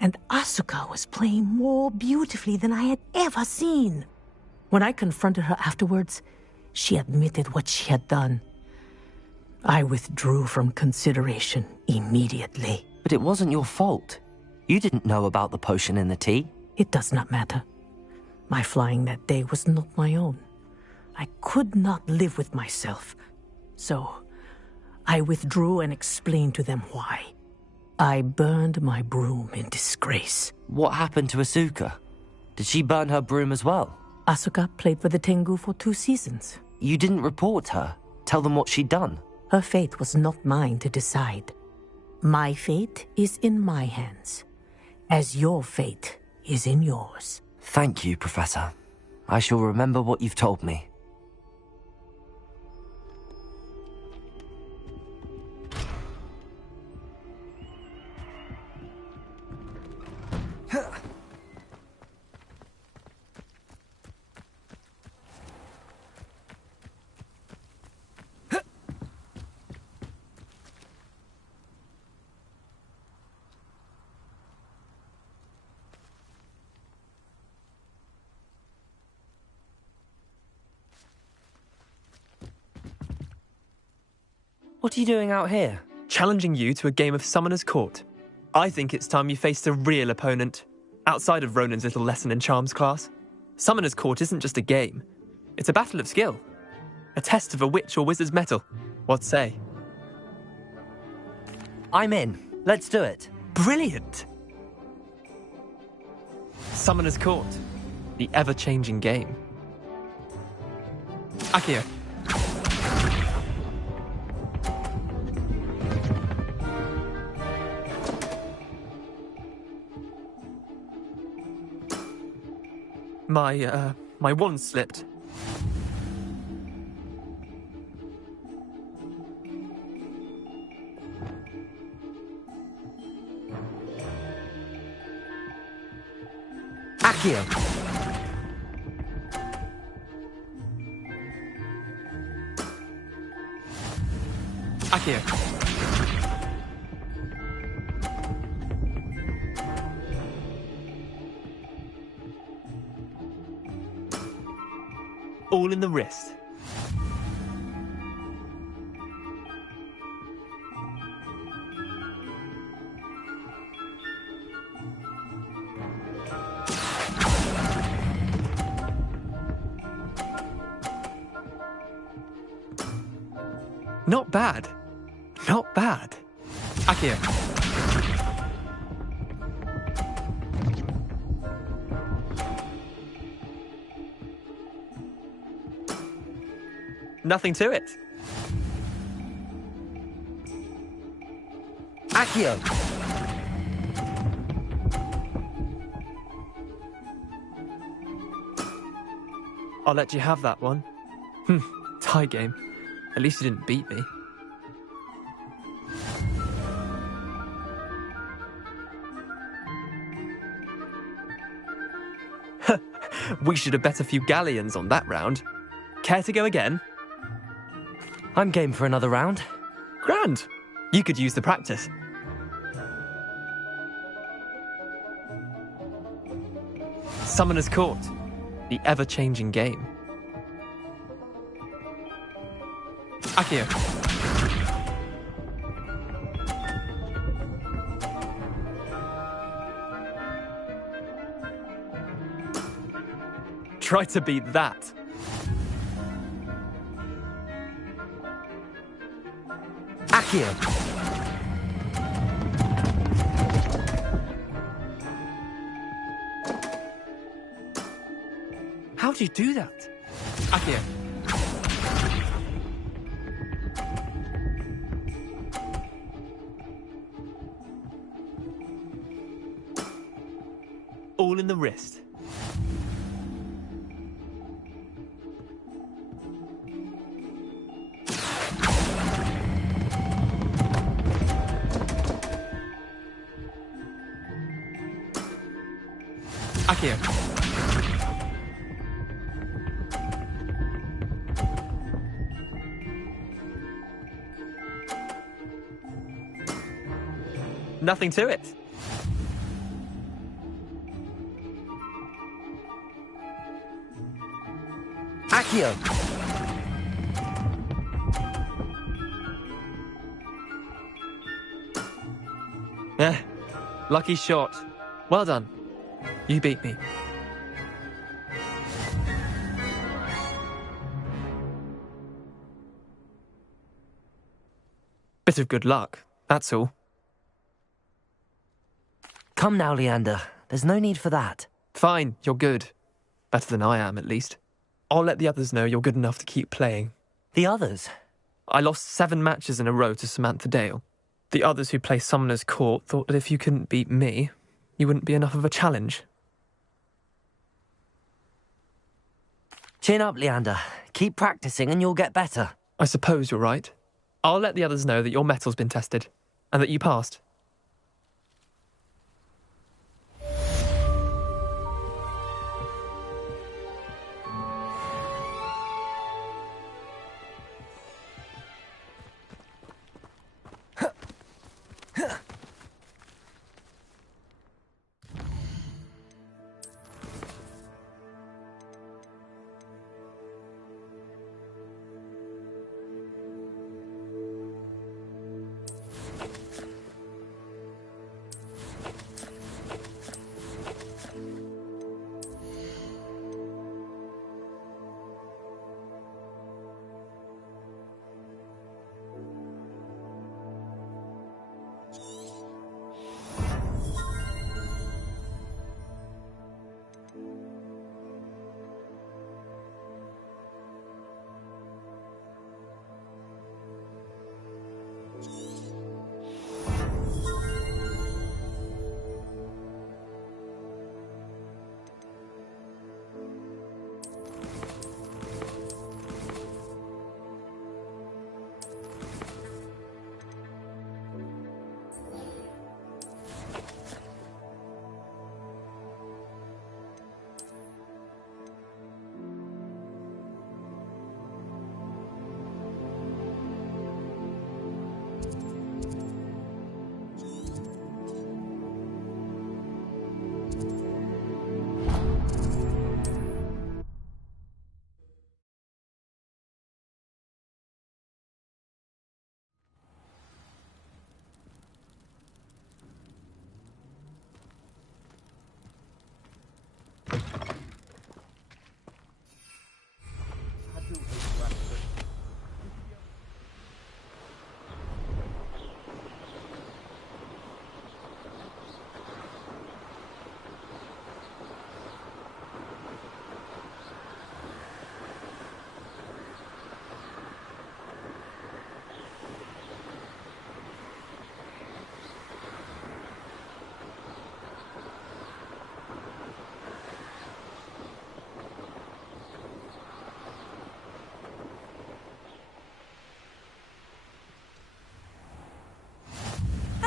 And Asuka was playing more beautifully than I had ever seen. When I confronted her afterwards, she admitted what she had done. I withdrew from consideration immediately. But it wasn't your fault. You didn't know about the potion in the tea. It does not matter. My flying that day was not my own. I could not live with myself. So, I withdrew and explained to them why. I burned my broom in disgrace. What happened to Asuka? Did she burn her broom as well? Asuka played for the Tengu for 2 seasons. You didn't report her? Tell them what she'd done? Her fate was not mine to decide. My fate is in my hands, as your fate is in yours. Thank you, Professor. I shall remember what you've told me. What are you doing out here? Challenging you to a game of Summoner's Court. I think it's time you faced a real opponent, outside of Ronan's little lesson in charms class. Summoner's Court isn't just a game. It's a battle of skill. A test of a witch or wizard's mettle. What say? I'm in. Let's do it. Brilliant! Summoner's Court. The ever-changing game. Akio. My wand slipped. Akio. Akio. All in the wrist. Not bad. Not bad. Akio. Nothing to it. Akio. I'll let you have that one. Tie game. At least you didn't beat me. We should have bet a few galleons on that round. Care to go again? I'm game for another round. Grand. You could use the practice. Summoner's Court, the ever-changing game. Akio. Try to beat that. Akio. How do you do that? Akio. All in the wrist. Akio. Nothing to it. Akio. Lucky shot. Well done. You beat me. Bit of good luck, that's all. Come now, Leander. There's no need for that. Fine, you're good. Better than I am, at least. I'll let the others know you're good enough to keep playing. The others? I lost 7 matches in a row to Samantha Dale. The others who play Summoner's Court thought that if you couldn't beat me, you wouldn't be enough of a challenge. Chin up, Leander. Keep practicing and you'll get better. I suppose you're right. I'll let the others know that your metal's been tested, and that you passed.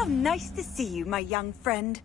How nice to see you, my young friend.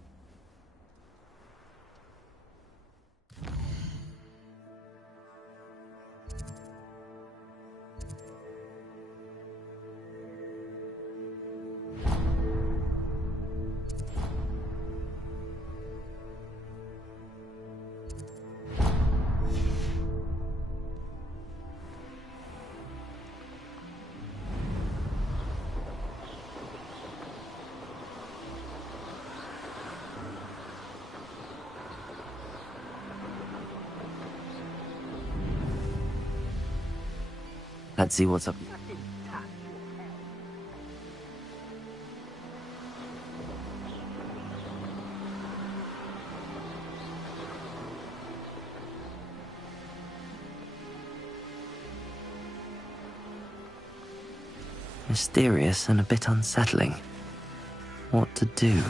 Let's see what's up. Mysterious and a bit unsettling. What to do?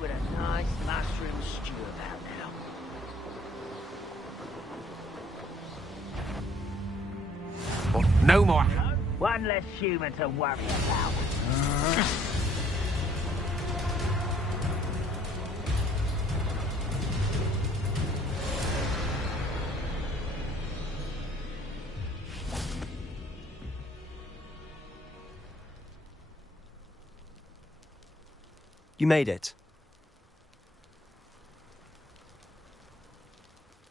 With a nice mushroom stew about now. No more. One less human to worry about. You made it.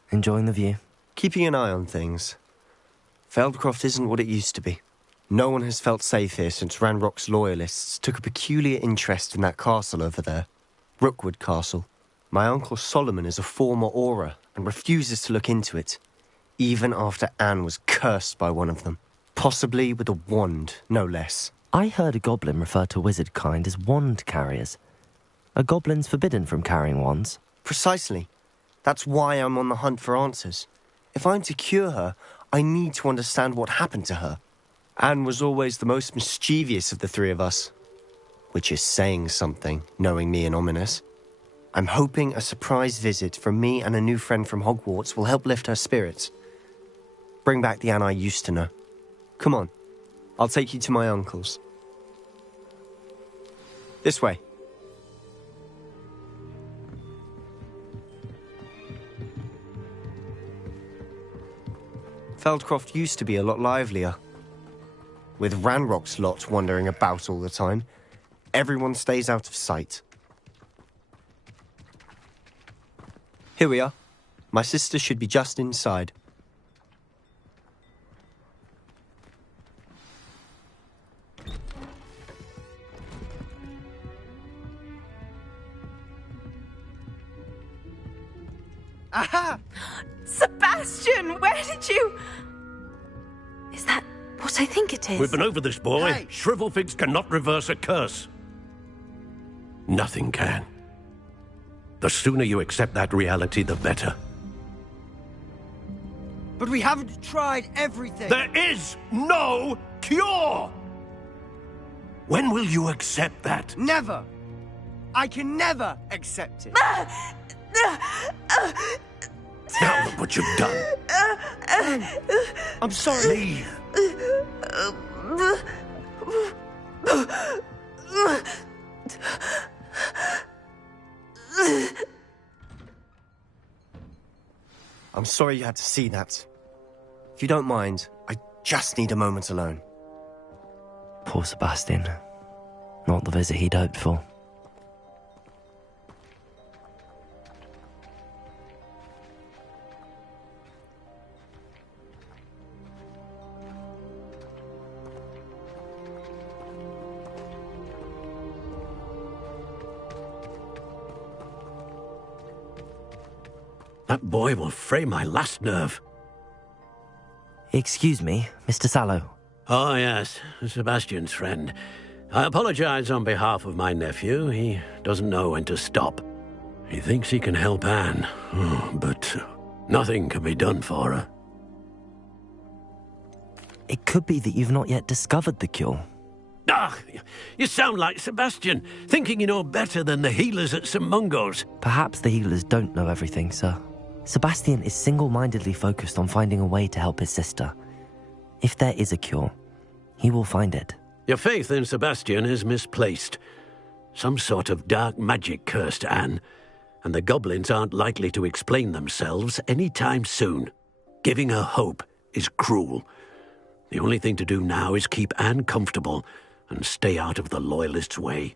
Enjoying the view? Keeping an eye on things. Feldcroft isn't what it used to be. No one has felt safe here since Ranrock's loyalists took a peculiar interest in that castle over there. Rookwood Castle. My uncle Solomon is a former Auror and refuses to look into it, even after Anne was cursed by one of them. Possibly with a wand, no less. I heard a goblin refer to wizard kind as wand carriers. Are goblins forbidden from carrying wands? Precisely. That's why I'm on the hunt for answers. If I'm to cure her, I need to understand what happened to her. Anne was always the most mischievous of the three of us. Which is saying something, knowing me and Ominous. I'm hoping a surprise visit from me and a new friend from Hogwarts will help lift her spirits. Bring back the Anne I used to know. Come on, I'll take you to my uncle's. This way. Feldcroft used to be a lot livelier. With Ranrock's lot wandering about all the time, everyone stays out of sight. Here we are. My sister should be just inside. Aha! Sebastian, where did you... Is that what I think it is? We've been over this, boy. Hey. Shrivelfigs cannot reverse a curse. Nothing can. The sooner you accept that reality, the better. But we haven't tried everything. There is no cure! When will you accept that? Never. I can never accept it. Now look what you've done. I'm sorry. Leave. I'm sorry you had to see that. If you don't mind, I just need a moment alone. Poor Sebastian. Not the visit he'd hoped for. That boy will fray my last nerve. Excuse me, Mr. Sallow. Oh, yes, Sebastian's friend. I apologize on behalf of my nephew. He doesn't know when to stop. He thinks he can help Anne, but nothing can be done for her. It could be that you've not yet discovered the cure. Ah, you sound like Sebastian, thinking you know better than the healers at St. Mungo's. Perhaps the healers don't know everything, sir. Sebastian is single-mindedly focused on finding a way to help his sister. If there is a cure, he will find it. Your faith in Sebastian is misplaced. Some sort of dark magic cursed Anne, and the goblins aren't likely to explain themselves any time soon. Giving her hope is cruel. The only thing to do now is keep Anne comfortable and stay out of the Loyalists' way.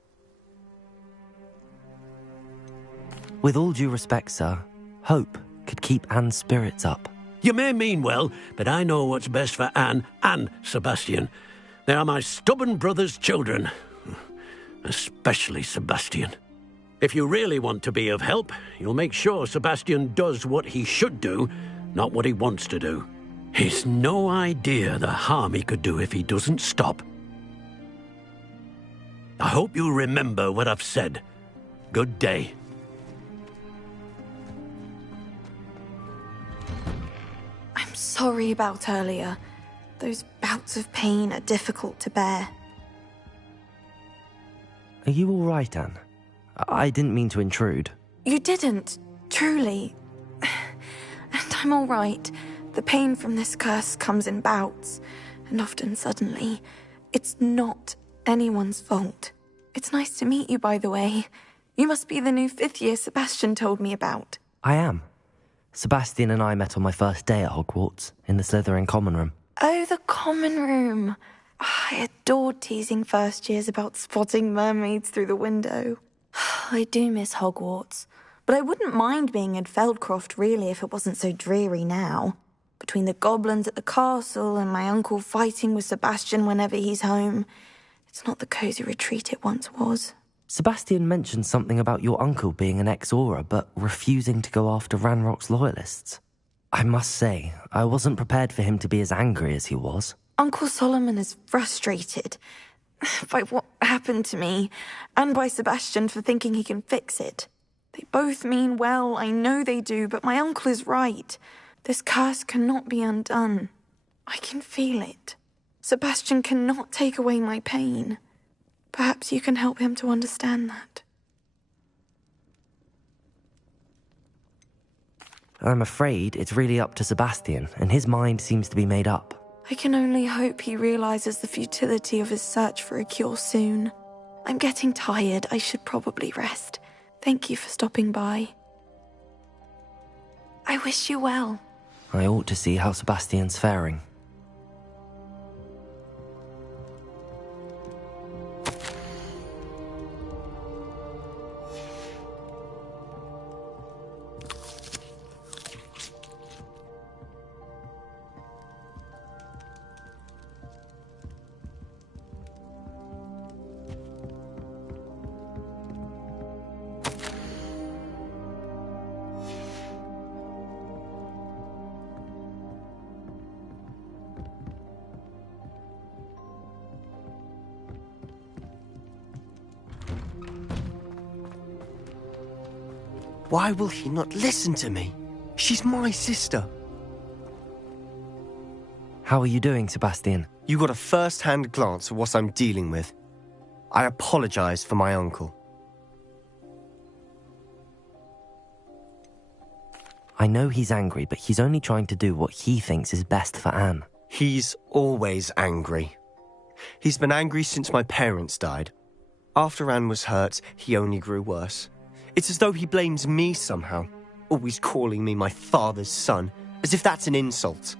With all due respect, sir, hope could keep Anne's spirits up. You may mean well, but I know what's best for Anne and Sebastian. They are my stubborn brother's children. Especially Sebastian. If you really want to be of help, you'll make sure Sebastian does what he should do, not what he wants to do. He's no idea the harm he could do if he doesn't stop. I hope you remember what I've said. Good day. I'm sorry about earlier. Those bouts of pain are difficult to bear. Are you all right, Anne? I didn't mean to intrude. You didn't, truly. And I'm all right. The pain from this curse comes in bouts, and often suddenly. It's not anyone's fault. It's nice to meet you, by the way. You must be the new 5th year Sebastian told me about. I am. Sebastian and I met on my first day at Hogwarts, in the Slytherin common room. Oh, the common room. I adored teasing first years about spotting mermaids through the window. I do miss Hogwarts, but I wouldn't mind being in Feldcroft, really, if it wasn't so dreary now. Between the goblins at the castle and my uncle fighting with Sebastian whenever he's home, it's not the cosy retreat it once was. Sebastian mentioned something about your uncle being an ex-Auror, but refusing to go after Ranrock's Loyalists. I must say, I wasn't prepared for him to be as angry as he was. Uncle Solomon is frustrated by what happened to me, and by Sebastian for thinking he can fix it. They both mean well, I know they do, but my uncle is right. This curse cannot be undone. I can feel it. Sebastian cannot take away my pain. Perhaps you can help him to understand that. I'm afraid it's really up to Sebastian, and his mind seems to be made up. I can only hope he realizes the futility of his search for a cure soon. I'm getting tired. I should probably rest. Thank you for stopping by. I wish you well. I ought to see how Sebastian's faring. Why will he not listen to me? She's my sister. How are you doing, Sebastian? You got a first-hand glance at what I'm dealing with. I apologize for my uncle. I know he's angry, but he's only trying to do what he thinks is best for Anne. He's always angry. He's been angry since my parents died. After Anne was hurt, he only grew worse. It's as though he blames me somehow, always calling me my father's son, as if that's an insult.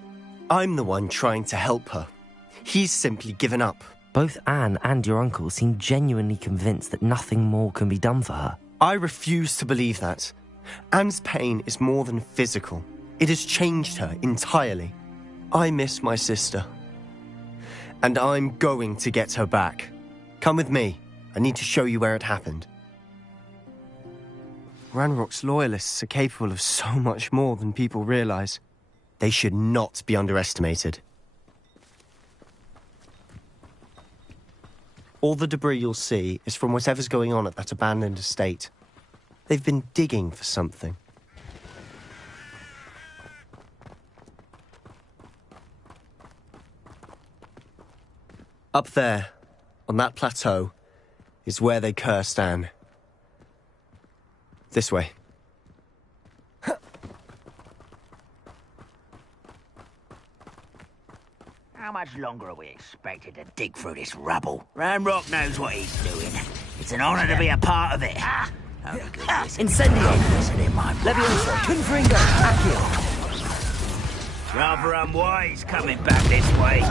I'm the one trying to help her. He's simply given up. Both Anne and your uncle seem genuinely convinced that nothing more can be done for her. I refuse to believe that. Anne's pain is more than physical. It has changed her entirely. I miss my sister. And I'm going to get her back. Come with me. I need to show you where it happened. Ranrock's loyalists are capable of so much more than people realize. They should not be underestimated. All the debris you'll see is from whatever's going on at that abandoned estate. They've been digging for something. Up there, on that plateau, is where they cursed Anne. This way. How much longer are we expected to dig through this rubble? Ranrock knows what he's doing. It's an honor to be a part of it. Incendio! Levioso! Confringo! Accio! Rather unwise coming back this way.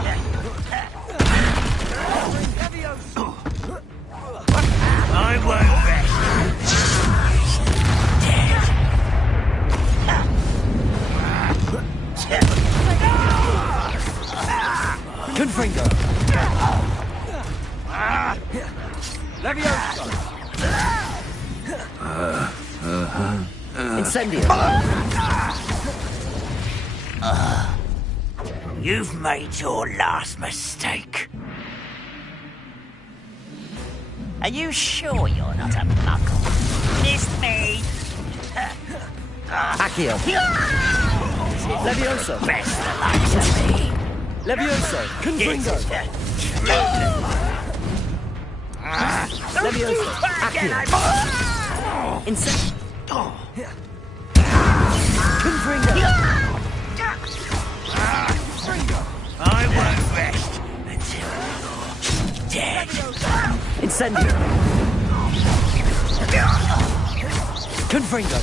I won't rest. Confringo! Levioso! Incendio! You've made your last mistake. Are you sure you're not a muggle? Missed me! Accio! Levioso! Best the likes of me! Levioso! Confringo! Levioso! Accio! Incendio! Confringo! I won't rest until you're dead. Incendio! Confringo!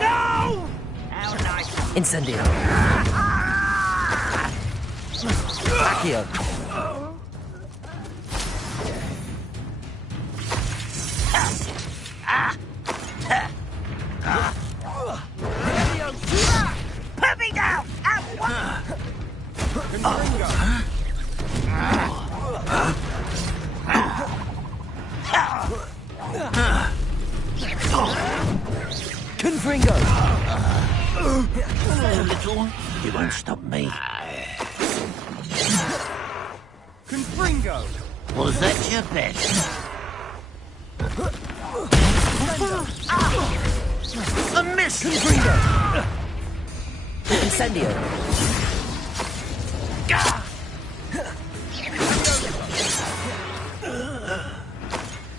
No! Incendio! Accio! Put me down! Confringo! Little, you won't stop me. Confringo! Was that your best? A miss! Confringo! Incendio!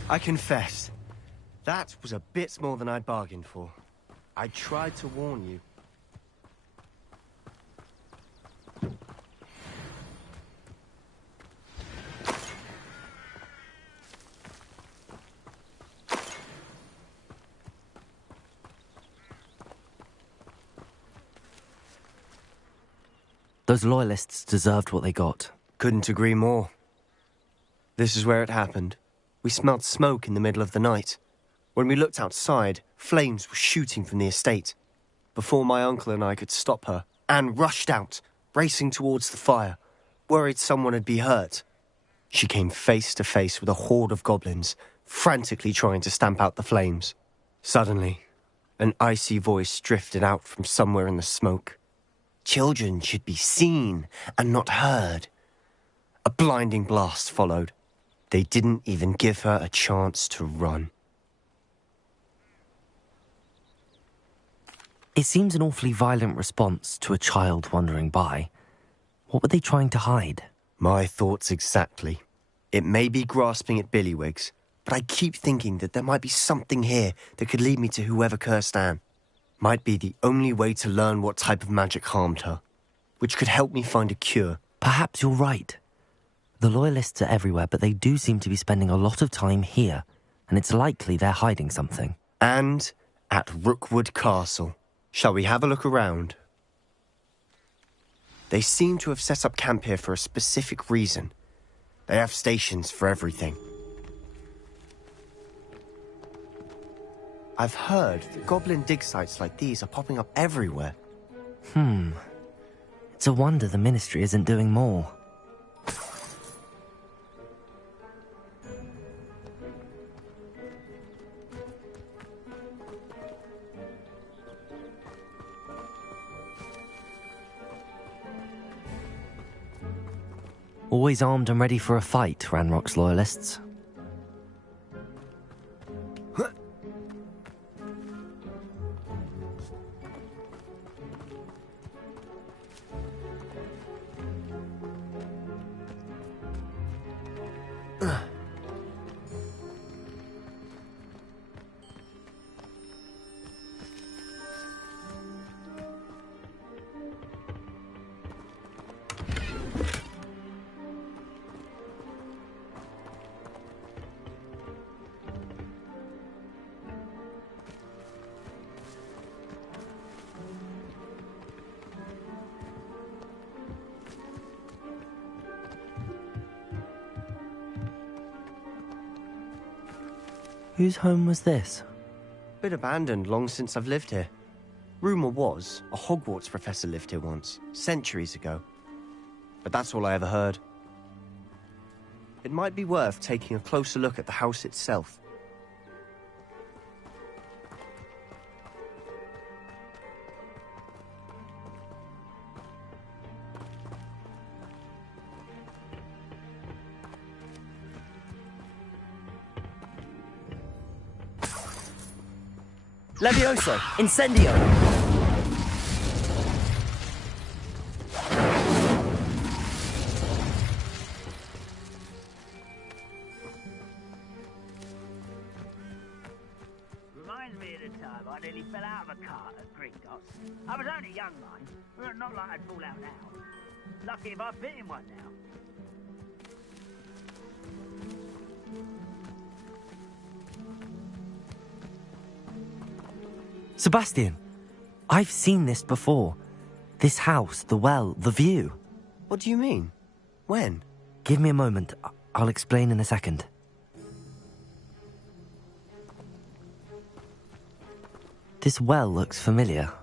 I confess, that was a bit more than I'd bargained for. I tried to warn you. Those loyalists deserved what they got. Couldn't agree more. This is where it happened. We smelled smoke in the middle of the night. When we looked outside, flames were shooting from the estate. Before my uncle and I could stop her, Anne rushed out, racing towards the fire, worried someone had been hurt. She came face to face with a horde of goblins, frantically trying to stamp out the flames. Suddenly, an icy voice drifted out from somewhere in the smoke. Children should be seen and not heard. A blinding blast followed. They didn't even give her a chance to run. It seems an awfully violent response to a child wandering by. What were they trying to hide? My thoughts exactly. It may be grasping at Billywigs, but I keep thinking that there might be something here that could lead me to whoever cursed Anne. Might be the only way to learn what type of magic harmed her, which could help me find a cure. Perhaps you're right. The Loyalists are everywhere, but they do seem to be spending a lot of time here, and it's likely they're hiding something. And at Rookwood Castle. Shall we have a look around? They seem to have set up camp here for a specific reason. They have stations for everything. I've heard that goblin dig sites like these are popping up everywhere. It's a wonder the Ministry isn't doing more. Always armed and ready for a fight, Ranrock's loyalists. Whose home was this? Been abandoned long since I've lived here. Rumour was a Hogwarts professor lived here once, centuries ago. But that's all I ever heard. It might be worth taking a closer look at the house itself. Levioso! Incendio! Reminds me of the time I nearly fell out of a cart at Gringotts. I was only young, mind. Well, not like I'd fall out now. Lucky if I fit in one now. Sebastian, I've seen this before. This house, the well, the view. What do you mean? When? Give me a moment. I'll explain in a second. This well looks familiar.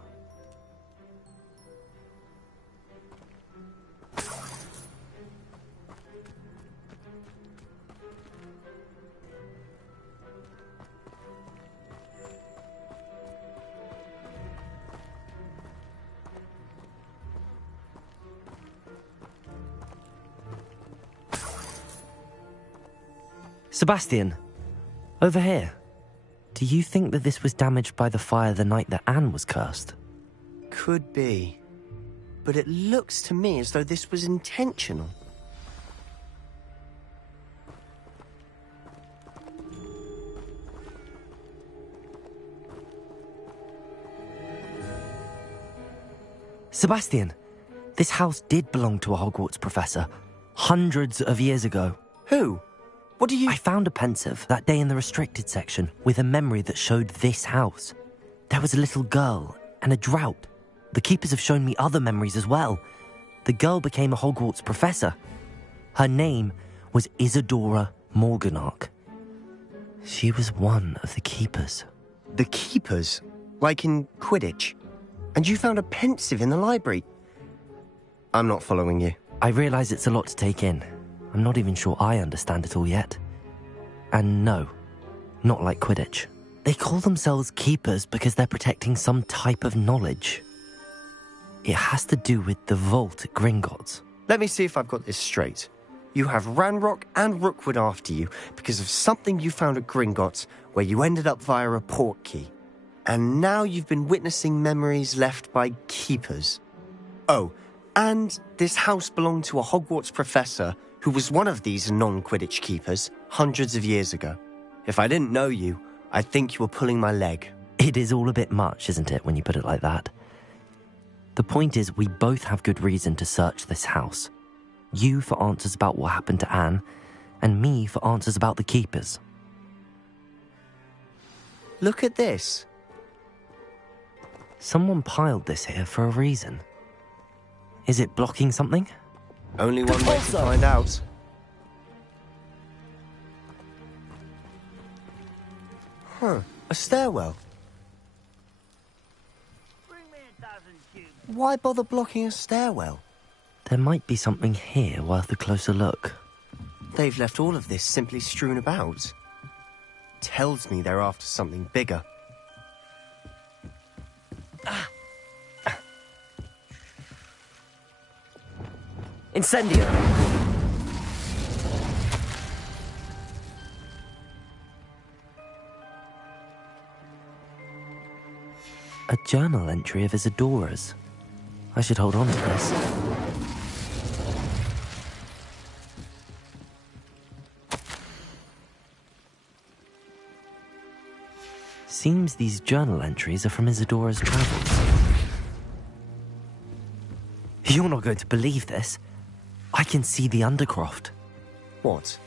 Sebastian, over here. Do you think that this was damaged by the fire the night that Anne was cursed? Could be. But it looks to me as though this was intentional. Sebastian, this house did belong to a Hogwarts professor, hundreds of years ago. Who? What do you... I found a pensive that day in the restricted section with a memory that showed this house. There was a little girl and a drought. The keepers have shown me other memories as well. The girl became a Hogwarts professor. Her name was Isadora Morganach. She was one of the keepers. The keepers? Like in Quidditch? And you found a pensive in the library? I'm not following you. I realise it's a lot to take in. I'm not even sure I understand it all yet. And no, not like Quidditch. They call themselves keepers because they're protecting some type of knowledge. It has to do with the vault at Gringotts. Let me see if I've got this straight. You have Ranrock and Rookwood after you because of something you found at Gringotts where you ended up via a port key. And now you've been witnessing memories left by keepers. Oh, and this house belonged to a Hogwarts professor who was one of these non-Quidditch keepers hundreds of years ago. If I didn't know you, I'd think you were pulling my leg. It is all a bit much, isn't it, when you put it like that? The point is, we both have good reason to search this house. You for answers about what happened to Anne, and me for answers about the keepers. Look at this. Someone piled this here for a reason. Is it blocking something? Only one way to find out. Huh, a stairwell. Why bother blocking a stairwell? There might be something here worth a closer look. They've left all of this simply strewn about. Tells me they're after something bigger. Incendio! A journal entry of Isadora's. I should hold on to this. Seems these journal entries are from Isadora's travels. You're not going to believe this. I can see the Undercroft. What?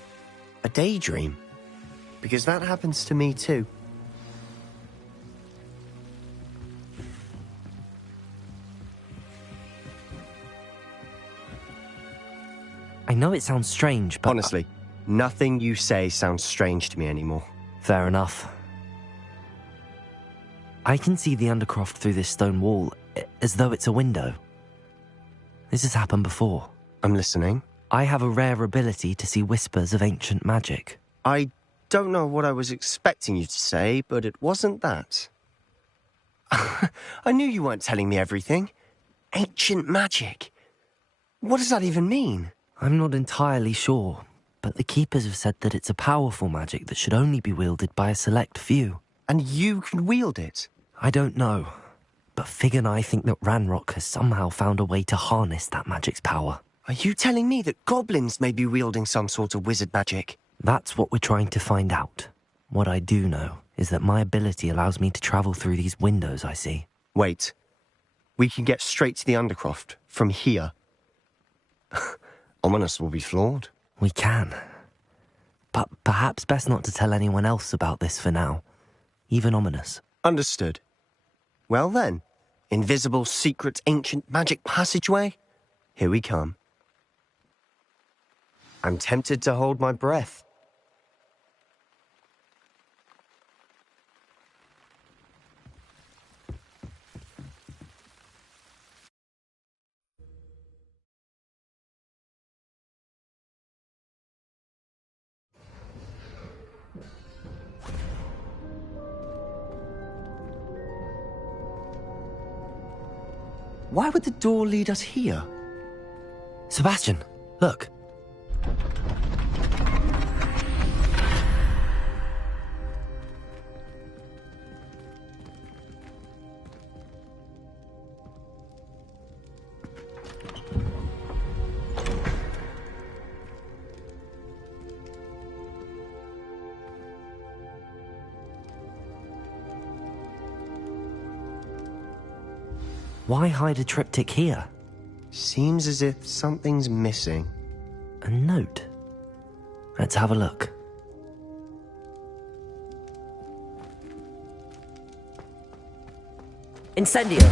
A daydream? Because that happens to me too. I know it sounds strange, but... Honestly, nothing you say sounds strange to me anymore. Fair enough. I can see the Undercroft through this stone wall, as though it's a window. This has happened before. I'm listening. I have a rare ability to see whispers of ancient magic. I don't know what I was expecting you to say, but it wasn't that. I knew you weren't telling me everything. Ancient magic. What does that even mean? I'm not entirely sure, but the Keepers have said that it's a powerful magic that should only be wielded by a select few. And you can wield it? I don't know, but Fig and I think that Ranrock has somehow found a way to harness that magic's power. Are you telling me that goblins may be wielding some sort of wizard magic? That's what we're trying to find out. What I do know is that my ability allows me to travel through these windows I see. Wait. We can get straight to the Undercroft from here. Ominous will be flawed. We can. But perhaps best not to tell anyone else about this for now. Even Ominous. Understood. Well then, invisible, secret, ancient magic passageway? Here we come. I'm tempted to hold my breath. Why would the door lead us here? Sebastian, look. Why hide a triptych here? Seems as if something's missing. A note? Let's have a look. Incendio!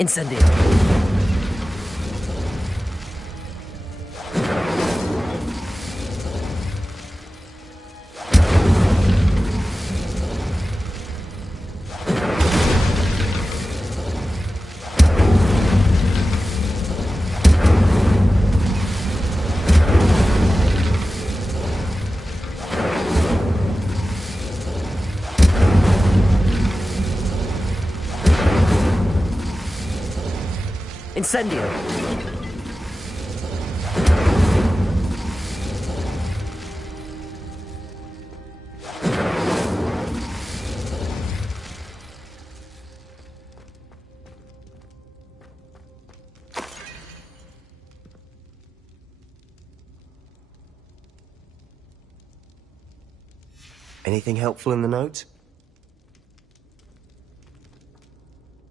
Incendio! Incendio! Anything helpful in the note?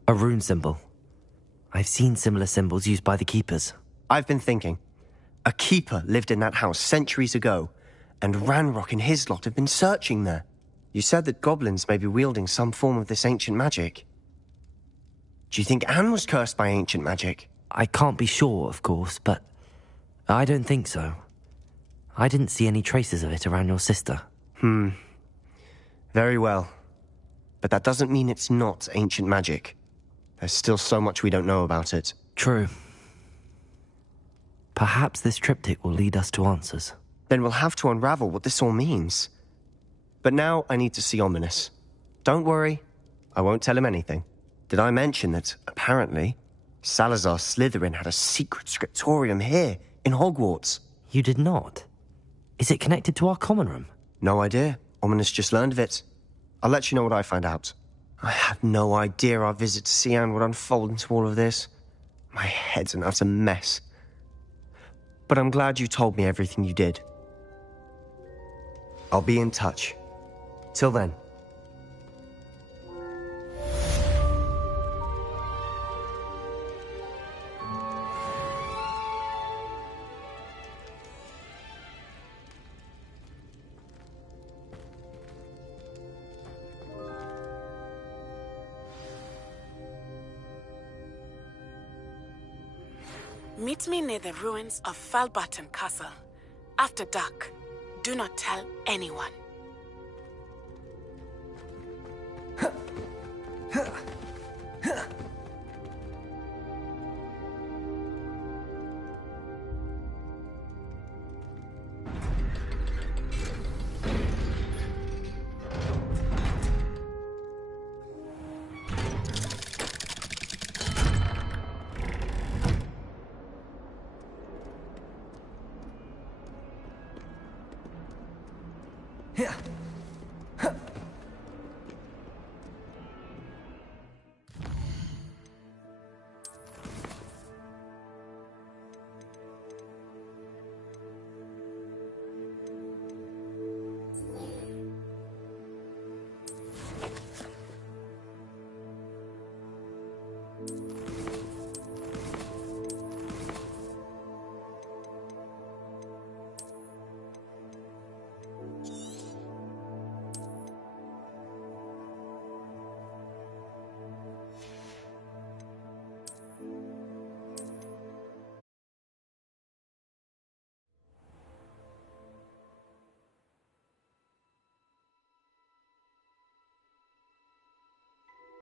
A rune symbol. I've seen similar symbols used by the Keepers. I've been thinking. A Keeper lived in that house centuries ago, and Ranrock and his lot have been searching there. You said that goblins may be wielding some form of this ancient magic. Do you think Anne was cursed by ancient magic? I can't be sure, of course, but I don't think so. I didn't see any traces of it around your sister. Very well. But that doesn't mean it's not ancient magic. There's still so much we don't know about it. True. Perhaps this triptych will lead us to answers. Then we'll have to unravel what this all means. But now I need to see Ominous. Don't worry, I won't tell him anything. Did I mention that, apparently, Salazar Slytherin had a secret scriptorium here, in Hogwarts? You did not? Is it connected to our common room? No idea. Ominous just learned of it. I'll let you know what I find out. I had no idea our visit to Cian would unfold into all of this. My head's an utter mess. But I'm glad you told me everything you did. I'll be in touch. Till then. Meet me near the ruins of Falbaton Castle. After dark. Do not tell anyone.